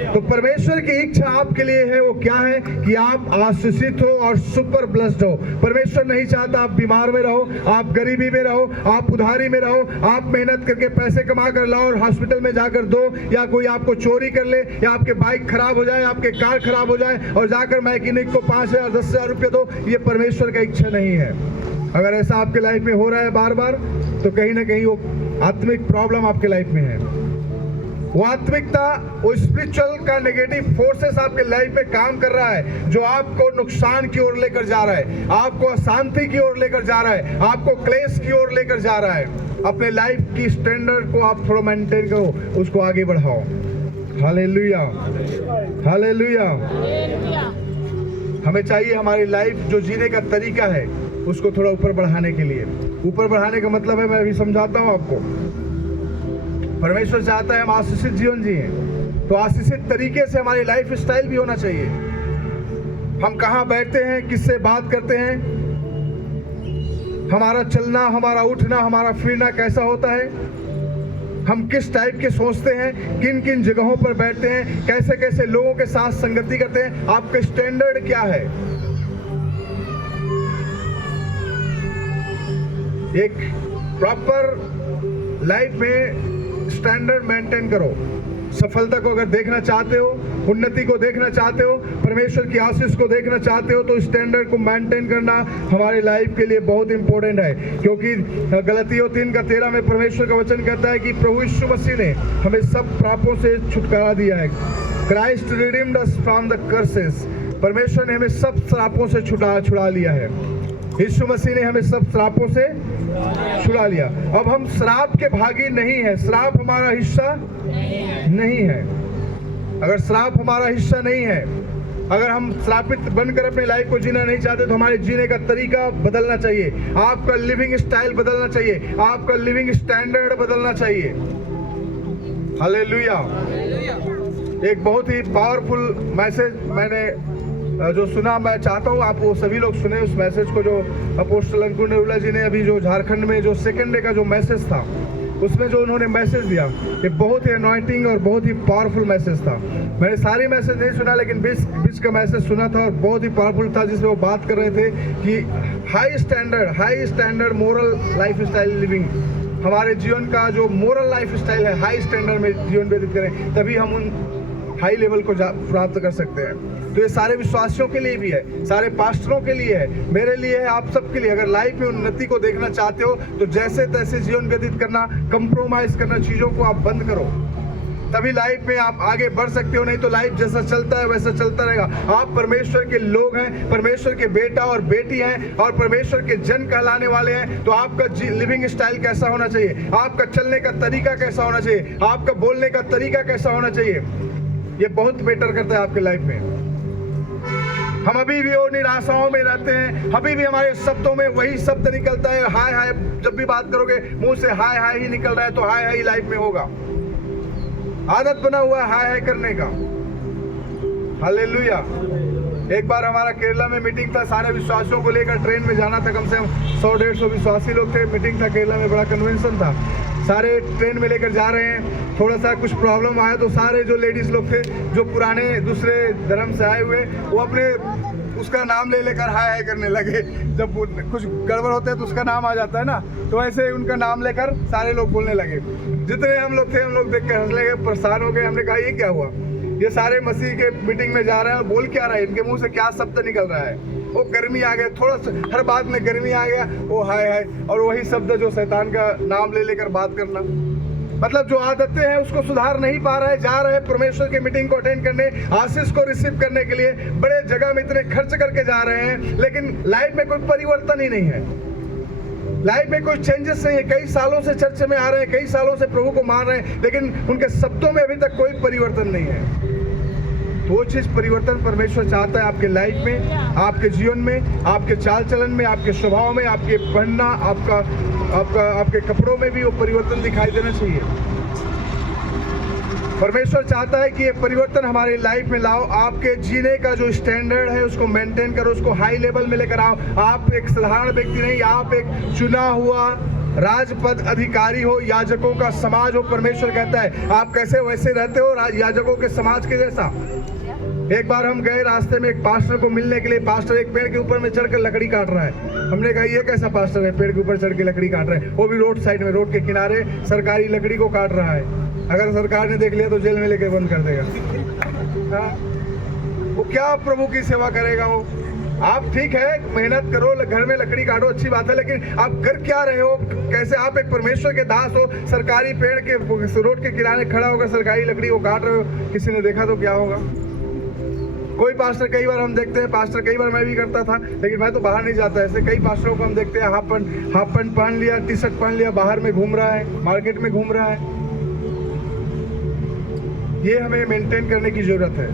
तो परमेश्वर की इच्छा आपके लिए है, वो क्या है कि आप आशीषित हो और सुपर ब्लेस्ड हो। परमेश्वर नहीं चाहता आप बीमार में रहो, आप गरीबी में रहो, आप उधारी में रहो, आप मेहनत करके पैसे कमा कर लाओ और हॉस्पिटल में जाकर दो, या कोई आपको चोरी कर ले, या आपके बाइक खराब हो जाए, आपके कार खराब हो जाए और जाकर मैकेनिक को 5,000 10,000 रुपये दो। ये परमेश्वर का इच्छा नहीं है। अगर ऐसा आपके लाइफ में हो रहा है बार बार, तो कहीं ना कहीं वो आत्मिक प्रॉब्लम आपके लाइफ में है। वो आत्मिकता, वो स्पिरिचुअल का नेगेटिव फोर्सेस आपके लाइफ में काम कर रहा है, जो आपको नुकसान की ओर लेकर जा रहा है, आपको अशांति की ओर लेकर जा रहा है, आपको क्लेश की ओर लेकर जा रहा है। अपने लाइफ की स्टैंडर्ड को आप थोड़ा मेंटेन करो, उसको आगे बढ़ाओ। हालेलुया। हालेलुया। हमें चाहिए हमारी लाइफ जो जीने का तरीका है उसको थोड़ा ऊपर बढ़ाने के लिए। ऊपर बढ़ाने का मतलब है, मैं अभी समझाता हूँ आपको। परमेश्वर चाहता है हम आशीषित जीवन जिए, तो आशीषित तरीके से हमारी लाइफ स्टाइल भी होना चाहिए। हम कहाँ बैठते हैं, किससे बात करते हैं, हमारा चलना, हमारा उठना, हमारा फिरना कैसा होता है, हम किस टाइप के सोचते हैं, किन किन जगहों पर बैठते हैं, कैसे कैसे लोगों के साथ संगति करते हैं, आपके स्टैंडर्ड क्या है। एक प्रॉपर लाइफ में स्टैंडर्ड मेंटेन करो। सफलता को अगर देखना चाहते हो, उन्नति को देखना चाहते हो, परमेश्वर की आशीष को देखना चाहते हो, तो स्टैंडर्ड को मेंटेन करना हमारी लाइफ के लिए बहुत इंपॉर्टेंट है। क्योंकि गलतियों 3:13 में परमेश्वर का वचन कहता है कि प्रभु यीशु मसीह ने हमें सब पापों से छुटकारा दिया है। Christ redeemed us from the curses. परमेश्वर ने हमें सब श्रापों से छुड़ा लिया है। यीशु मसीह ने हमें सब श्रापों से छुड़ा लिया। अब हम श्राप के भागी नहीं है। श्राप हमारा हिस्सा नहीं है। अगर श्राप हमारा हिस्सा नहीं है, अगर हम श्रापित बनकर अपने लाइफ को जीना नहीं चाहते, तो हमारे जीने का तरीका बदलना चाहिए। आपका लिविंग स्टाइल बदलना चाहिए। आपका लिविंग स्टैंडर्ड बदलना चाहिए। हालेलुया। एक बहुत ही पावरफुल मैसेज मैंने जो सुना, मैं चाहता हूँ आप वो सभी लोग सुने उस मैसेज को, जो अपोस्टल अंकुर नेरुला जी ने अभी जो झारखंड में जो सेकंड डे का जो मैसेज था, उसमें जो उन्होंने मैसेज दिया, ये बहुत ही अनॉइंटिंग और बहुत ही पावरफुल मैसेज था। मैंने सारी मैसेज नहीं सुना, लेकिन बीच का मैसेज सुना था और बहुत ही पावरफुल था, जिसमें वो बात कर रहे थे कि high standard moral life style living, हमारे जीवन का जो मोरल लाइफ स्टाइल है, हाई स्टैंडर्ड में जीवन व्यतीत करें, तभी हम उन हाई लेवल को प्राप्त कर सकते हैं। तो ये सारे विश्वासियों के लिए भी है, सारे पास्टरों के लिए है, मेरे लिए है, आप सबके लिए। अगर लाइफ में उन्नति को देखना चाहते हो, तो जैसे तैसे जीवन व्यतीत करना, कंप्रोमाइज करना, चीजों को आप बंद करो, तभी लाइफ में आप आगे बढ़ सकते हो। नहीं तो लाइफ जैसा चलता है वैसा चलता रहेगा। आप परमेश्वर के लोग हैं, परमेश्वर के बेटा और बेटी हैं और परमेश्वर के जन कहलाने वाले हैं। तो आपका लिविंग स्टाइल कैसा होना चाहिए, आपका चलने का तरीका कैसा होना चाहिए, आपका बोलने का तरीका कैसा होना चाहिए, ये बहुत बेटर करता है आपके लाइफ में। हम अभी भी वो निराशाओं में रहते हैं, अभी भी हमारे शब्दों में वही शब्द निकलता है, हाय हाय। जब भी बात करोगे मुंह से हाय हाय ही निकल रहा है, तो हाय हाय लाइफ में होगा। आदत बना हुआ है हाय हाय करने का। हालेलुया। एक बार हमारा केरला में मीटिंग था, सारे विश्वासियों को लेकर ट्रेन में जाना था, कम से कम 100-150 विश्वासी लोग थे। मीटिंग था केरला में, बड़ा कन्वेंशन था, सारे ट्रेन में लेकर जा रहे हैं। थोड़ा सा कुछ प्रॉब्लम आया तो सारे जो लेडीज लोग थे, जो पुराने दूसरे धर्म से आए हुए, वो अपने उसका नाम ले लेकर हाय हाय करने लगे। जब कुछ गड़बड़ होता है तो उसका नाम आ जाता है ना, तो ऐसे उनका नाम लेकर सारे लोग बोलने लगे। जितने हम लोग थे, हम लोग देख कर हंस लगे, परेशान हो गए। हमने कहा ये क्या हुआ, ये सारे मसीह के मीटिंग में जा रहे हैं और बोल क्या रहे हैं, इनके मुंह से क्या शब्द निकल रहा है। वो गर्मी आ गया, थोड़ा सा हर बात में गर्मी आ गया, वो हाय हाय, और वही शब्द जो शैतान का नाम ले लेकर बात करना। मतलब जो आदतें हैं उसको सुधार नहीं पा रहे, जा रहे हैं परमेश्वर की मीटिंग को अटेंड करने, आशीष को रिसीव करने के लिए बड़े जगह में इतने खर्च करके जा रहे हैं, लेकिन लाइफ में कोई परिवर्तन ही नहीं है, लाइफ में कोई चेंजेस नहीं है। कई सालों से चर्च में आ रहे हैं, कई सालों से प्रभु को मान रहे हैं, लेकिन उनके शब्दों में अभी तक कोई परिवर्तन नहीं है। तो वो चीज परिवर्तन परमेश्वर चाहता है आपके लाइफ में, आपके जीवन में, आपके चाल चलन में, आपके स्वभाव में, आपके पहनना, आपके कपड़ों में भी वो परिवर्तन दिखाई देना चाहिए। परमेश्वर चाहता है कि ये परिवर्तन हमारे लाइफ में लाओ। आपके जीने का जो स्टैंडर्ड है उसको मेंटेन करो, उसको हाई लेवल में लेकर आओ। आप एक साधारण व्यक्ति नहीं, आप एक चुना हुआ राजपद अधिकारी हो, याजकों का समाज हो। परमेश्वर कहता है आप कैसे वैसे रहते हो, याजकों के समाज के जैसा। एक बार हम गए रास्ते में एक पास्टर को मिलने के लिए, पास्टर एक पेड़ के ऊपर में चढ़कर लकड़ी काट रहा है। हमने कहा ये कैसा पास्टर है, पेड़ के ऊपर चढ़ के लकड़ी काट रहा है, वो भी रोड साइड में, रोड के किनारे सरकारी लकड़ी को काट रहा है। अगर सरकार ने देख लिया तो जेल में लेके बंद कर देगा। हाँ, वो क्या प्रभु की सेवा करेगा वो। आप ठीक है मेहनत करो, घर में लकड़ी काटो, अच्छी बात है, लेकिन आप कर क्या रहे हो, कैसे आप एक परमेश्वर के दास हो, सरकारी पेड़ के रोड के किनारे खड़ा होकर सरकारी लकड़ी को काट रहे हो, किसी ने देखा तो क्या होगा। कोई पास्टर, कई बार हम देखते हैं, पास्टर कई बार मैं भी करता था, लेकिन मैं तो बाहर नहीं जाता। ऐसे कई पास्टरों को हम देखते हैं हाफ पैंट पहन लिया, टी शर्ट पहन लिया, बाहर में घूम रहा है, मार्केट में घूम रहा है। ये हमें मेंटेन करने की जरूरत है।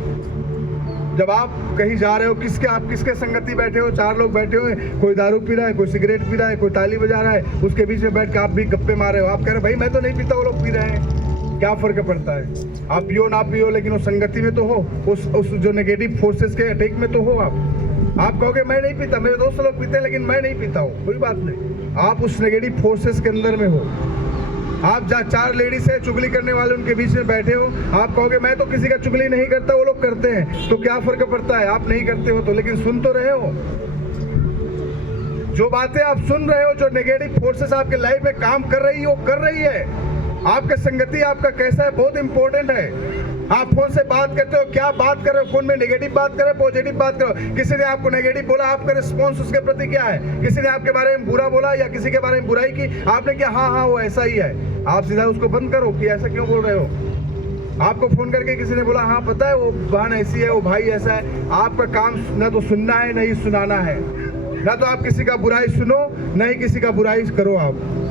जब आप कहीं जा रहे हो, आप किसके संगति बैठे हो, 4 लोग बैठे हो, कोई दारू पी रहा है, कोई सिगरेट पी रहा है, कोई ताली बजा रहा है, उसके बीच में बैठ के आप भी गप्पे मार रहे हो। आप कह रहे भाई मैं तो नहीं पीता, वो लोग पी रहे हैं, क्या फर्क पड़ता है। आप पियो ना पियो, लेकिन उस संगति में तो हो, उस जो नेगेटिव फोर्सेस के अटैक में तो हो। आप कहोगे मैं नहीं पीता, मेरे दोस्त लोग पीते हैं लेकिन मैं नहीं पीता हूँ, कोई बात नहीं, आप उस नेगेटिव फोर्सेस के अंदर में हो। आप जहाँ 4 लेडीज है चुगली करने वाले, उनके बीच में बैठे हो, आप कहोगे मैं तो किसी का चुगली नहीं करता, वो लोग करते हैं, तो क्या फर्क पड़ता है। आप नहीं करते हो तो, लेकिन सुन तो रहे हो। जो बातें आप सुन रहे हो, जो नेगेटिव फोर्सेस आपके लाइफ में काम कर रही है, वो कर रही है। आपका संगति आपका कैसा है बहुत इंपॉर्टेंट है। आप फोन से बात करते हो, क्या बात कर रहे हो, फोन में नेगेटिव बात कर रहे हो, पॉजिटिव बात करो। किसी ने आपको नेगेटिव बोला, आपका रिस्पॉन्स उसके प्रति क्या है। किसी ने आपके बारे में बुरा बोला या किसी के बारे में बुराई की, आपने क्या हाँ वो ऐसा ही है, आप सीधा उसको बंद करो कि ऐसा क्यों बोल रहे हो। आपको फोन करके किसी ने बोला हाँ पता है वो बहन ऐसी है, वो भाई ऐसा है, आपका काम न तो सुनना है न ही सुनाना है। ना तो आप किसी का बुराई सुनो, न ही किसी का बुराई करो। आप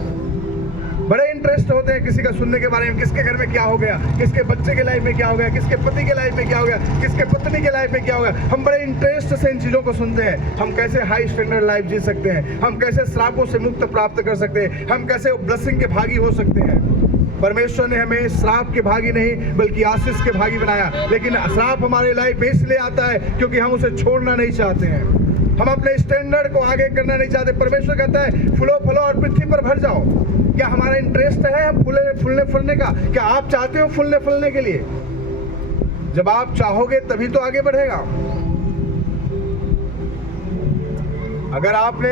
बड़े इंटरेस्ट होते हैं किसी का सुनने के बारे में, किसके घर में क्या हो गया, किसके बच्चे के लाइफ में क्या हो गया, किसके पति के लाइफ में क्या हो गया, किसके पत्नी के लाइफ में क्या हो गया। हम बड़े इंटरेस्ट से इन चीज़ों को सुनते हैं। हम कैसे हाई स्टैंडर्ड लाइफ जी सकते हैं, हम कैसे श्रापों से मुक्त प्राप्त कर सकते हैं, हम कैसे ब्लेसिंग के भागी हो सकते हैं। परमेश्वर ने हमें श्राप के भागी नहीं बल्कि आशीष के भागी बनाया। लेकिन श्राप हमारे लाइफ में इसलिए आता है क्योंकि हम उसे छोड़ना नहीं चाहते हैं, हम अपने स्टैंडर्ड को आगे करना नहीं चाहते। परमेश्वर कहता है फूलो फलो और पृथ्वी पर भर जाओ। क्या हमारा इंटरेस्ट है हम फूलने फलने का? क्या आप चाहते हो फूलने फलने के लिए? जब आप चाहोगे तभी तो आगे बढ़ेगा। अगर आपने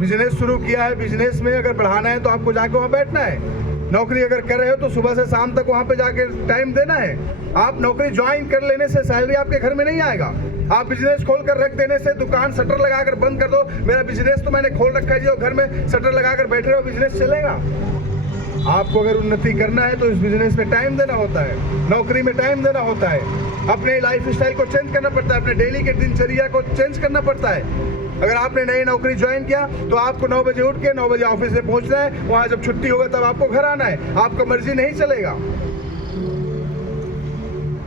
बिजनेस शुरू किया है, बिजनेस में अगर बढ़ाना है तो आपको जाके वहां बैठना है। नौकरी अगर कर रहे हो तो सुबह से शाम तक वहां पे जाके टाइम देना है। आप नौकरी ज्वाइन कर लेने से सैलरी आपके घर में नहीं आएगा। आप बिजनेस खोल कर रख देने से, दुकान शटर लगाकर बंद कर दो, मेरा बिजनेस तो मैंने खोल रखा है जी, और घर में शटर लगाकर बैठे रहो, बिजनेस चलेगा? आपको अगर उन्नति करना है तो इस बिजनेस में टाइम देना होता है, नौकरी में टाइम देना होता है, अपने लाइफ स्टाइल को चेंज करना पड़ता है, अपने डेली के दिनचर्या को चेंज करना पड़ता है। अगर आपने नई नौकरी ज्वाइन किया तो आपको 9 बजे उठ के 9 बजे ऑफिस में पहुंचना है, वहां जब छुट्टी होगा तब आपको घर आना है, आपका मर्जी नहीं चलेगा।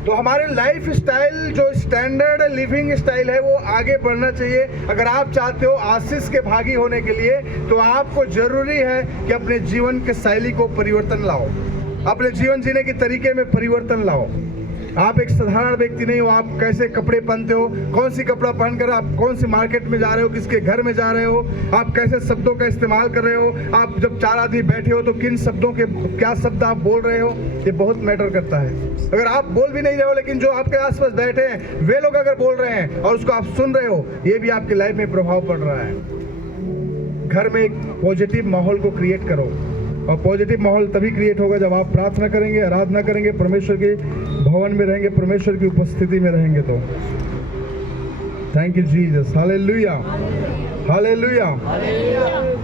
तो हमारे लाइफ स्टाइल जो स्टैंडर्ड लिविंग स्टाइल है वो आगे बढ़ना चाहिए। अगर आप चाहते हो आशीष के भागी होने के लिए तो आपको जरूरी है कि अपने जीवन के शैली को परिवर्तन लाओ, अपने जीवन जीने के तरीके में परिवर्तन लाओ। आप एक साधारण व्यक्ति नहीं हो। आप कैसे कपड़े पहनते हो, कौन सी कपड़ा पहनकर आप कौन सी मार्केट में जा रहे हो, किसके घर में जा रहे हो, आप कैसे शब्दों का इस्तेमाल कर रहे हो, आप जब 4 आदमी बैठे हो तो किन शब्दों के क्या शब्द आप बोल रहे हो, ये बहुत मैटर करता है। अगर आप बोल भी नहीं रहे हो लेकिन जो आपके आसपास बैठे हैं वे लोग अगर बोल रहे हैं और उसको आप सुन रहे हो, ये भी आपकी लाइफ में प्रभाव पड़ रहा है। घर में एक पॉजिटिव माहौल को क्रिएट करो। और पॉजिटिव माहौल तभी क्रिएट होगा जब आप प्रार्थना करेंगे, आराधना करेंगे, परमेश्वर के भवन में रहेंगे, परमेश्वर की उपस्थिति में रहेंगे। तो thank you Jesus, hallelujah, hallelujah.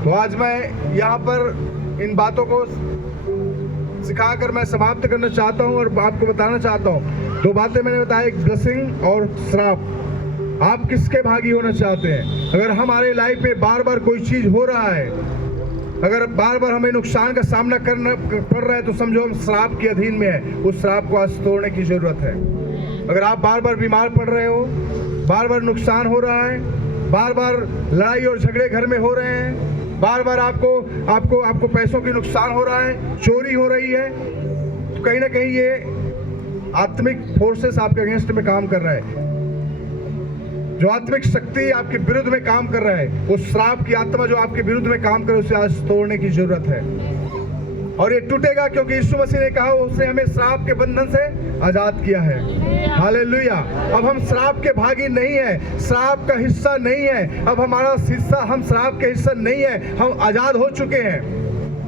तो आज मैं यहाँ पर इन बातों को सिखाकर मैं समाप्त करना चाहता हूँ और आपको बताना चाहता हूँ। 2 बातें मैंने बताया, एक ब्लेसिंग और श्राप। आप किसके भागी होना चाहते हैं? अगर हमारे लाइफ में बार बार कोई चीज हो रहा है, अगर बार बार हमें नुकसान का सामना करना पड़ रहा है, तो समझो हम श्राप के अधीन में है। उस श्राप को आज तोड़ने की जरूरत है। अगर आप बार बार बीमार पड़ रहे हो, बार बार नुकसान हो रहा है, बार बार लड़ाई और झगड़े घर में हो रहे हैं, बार बार आपको पैसों की नुकसान हो रहा है, चोरी हो रही है, तो कहीं ना कहीं ये आत्मिक फोर्सेस आपके अगेंस्ट में काम कर रहा है। जो आत्मिक शक्ति आपके विरुद्ध में काम कर रहा है, वो श्राप की आत्मा जो आपके विरुद्ध में काम कर रहा है, उसे आज तोड़ने की जरूरत है। और ये टूटेगा क्योंकि यीशु मसीह ने कहा उसने हमें श्राप के बंधन से आजाद किया है। हालेलुया। अब हम श्राप के भागी नहीं है, श्राप का हिस्सा नहीं है। अब हमारा हिस्सा, हम श्राप के हिस्सा नहीं है, हम आजाद हो चुके हैं।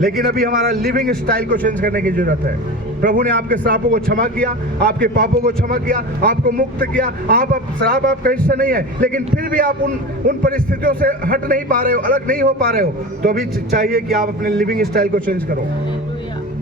लेकिन अभी हमारा लिविंग स्टाइल को चेंज करने की जरूरत है। प्रभु ने आपके श्रापों को क्षमा किया, आपके पापों को क्षमा किया, आपको मुक्त किया। आप श्राप आपका हिस्सा नहीं है, लेकिन फिर भी आप उन परिस्थितियों से हट नहीं पा रहे हो, अलग नहीं हो पा रहे हो, तो अभी चाहिए कि आप अपने लिविंग स्टाइल को चेंज करो,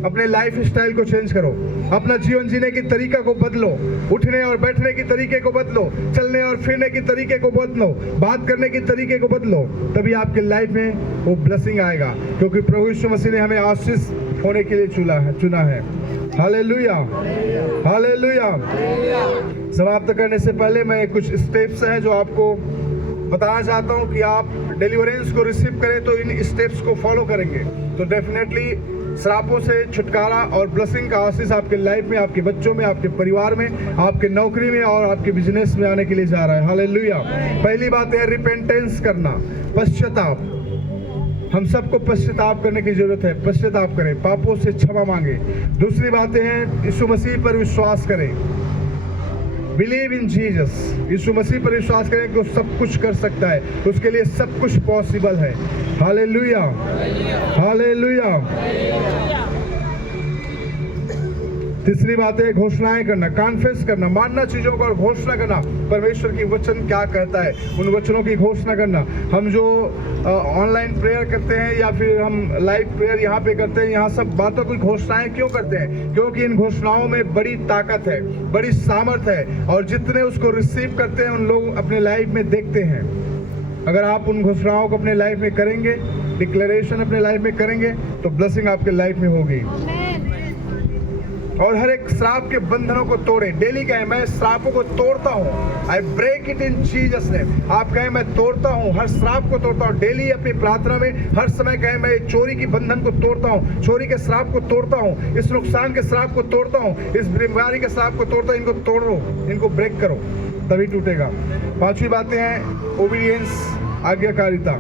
अपने लाइफ स्टाइल को चेंज करो, अपना जीवन जीने की तरीका को बदलो, उठने और बैठने की तरीके को बदलो, चलने और फिरने की तरीके को बदलो, बात करने की तरीके को बदलो। तभी आपके लाइफ में वो ब्लेसिंग आएगा, क्योंकि प्रभु यीशु मसीह ने हमें आशीष होने के लिए चुना है। Hallelujah, hallelujah. समाप्त करने से पहले मैं कुछ स्टेप्स हैं जो आपको बताना चाहता हूँ कि आप डिलीवरेंस को रिसीव करें तो इन स्टेप्स को फॉलो करेंगे तो डेफिनेटली श्रापों से छुटकारा और ब्लेसिंग का आशीष आपके लाइफ में, आपके बच्चों में, आपके परिवार में, आपके नौकरी में और आपके बिजनेस में आने के लिए जा रहा है। हालेलुया। पहली बात है रिपेंटेंस करना, पश्चाताप। हम सबको पश्चाताप करने की जरूरत है। पश्चाताप करें, पापों से क्षमा मांगे। दूसरी बातें हैं यीशु मसीह पर विश्वास करें, बिलीव इन जीसस। यीशु मसीह पर विश्वास करें कि वो सब कुछ कर सकता है, उसके लिए सब कुछ पॉसिबल है। Hallelujah, hallelujah. तीसरी बात है घोषणाएं करना, कॉन्फेस करना, मानना चीजों को और घोषणा करना। परमेश्वर की वचन क्या कहता है, उन वचनों की घोषणा करना। हम जो ऑनलाइन प्रेयर करते हैं या फिर हम लाइव प्रेयर यहाँ पे करते हैं, यहाँ सब बातों की घोषणाएं क्यों करते हैं? क्योंकि इन घोषणाओं में बड़ी ताकत है, बड़ी सामर्थ है, और जितने उसको रिसीव करते हैं उन लोग अपने लाइफ में देखते हैं। अगर आप उन घोषणाओं को अपने लाइफ में करेंगे, डिक्लेरेशन अपने लाइफ में करेंगे, तो ब्लेसिंग आपके लाइफ में होगी। और हर एक श्राप के बंधनों को तोड़े। डेली कहें मैं श्रापों को तोड़ता हूँ, I break it in Jesus name. आप कहें मैं तोड़ता हूँ, हर श्राप को तोड़ता हूँ। डेली अपनी प्रार्थना में हर समय कहें मैं चोरी की बंधन को तोड़ता हूँ, चोरी के श्राप को तोड़ता हूँ, इस नुकसान के श्राप को तोड़ता हूँ, इस बीमारी के श्राप को तोड़ता हूँ। इनको तोड़ो, इनको ब्रेक करो, तभी टूटेगा। 5वीं बातें हैं ओबीडियंस, आज्ञाकारिता।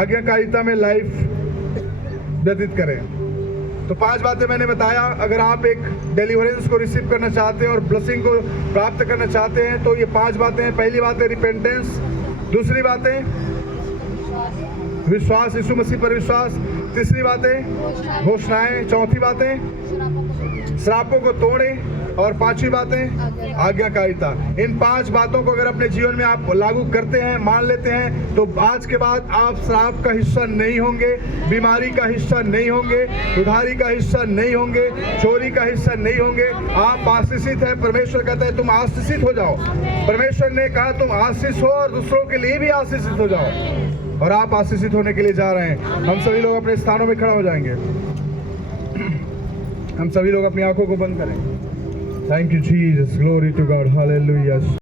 आज्ञाकारिता में लाइफ व्यतीत करें। तो 5 बातें मैंने बताया। अगर आप एक डिलीवरेंस को रिसीव करना चाहते हैं और ब्लेसिंग को प्राप्त करना चाहते हैं तो ये 5 बातें हैं। पहली बात है रिपेंटेंस, दूसरी बात है विश्वास, यीशु मसीह पर विश्वास, तीसरी बात है घोषणाएं, चौथी बात है श्रापों को तोड़े, और 5वीं बात है आज्ञाकारिता। इन 5 बातों को अगर अपने जीवन में आप लागू करते हैं, मान लेते हैं, तो आज के बाद आप श्राप का हिस्सा नहीं होंगे, बीमारी का हिस्सा नहीं होंगे, उधारी का हिस्सा नहीं होंगे, चोरी का हिस्सा नहीं होंगे। आप आशीषित है। परमेश्वर कहता है तुम आशीषित हो जाओ। परमेश्वर ने कहा तुम आशीष हो और दूसरों के लिए भी आशीषित हो जाओ, और आप आशीषित होने के लिए जा रहे हैं। हम सभी लोग अपने स्थानों में खड़ा हो जाएंगे। हम सभी लोग अपनी आंखों को बंद करें। Thank you, Jesus. Glory to God. Hallelujah.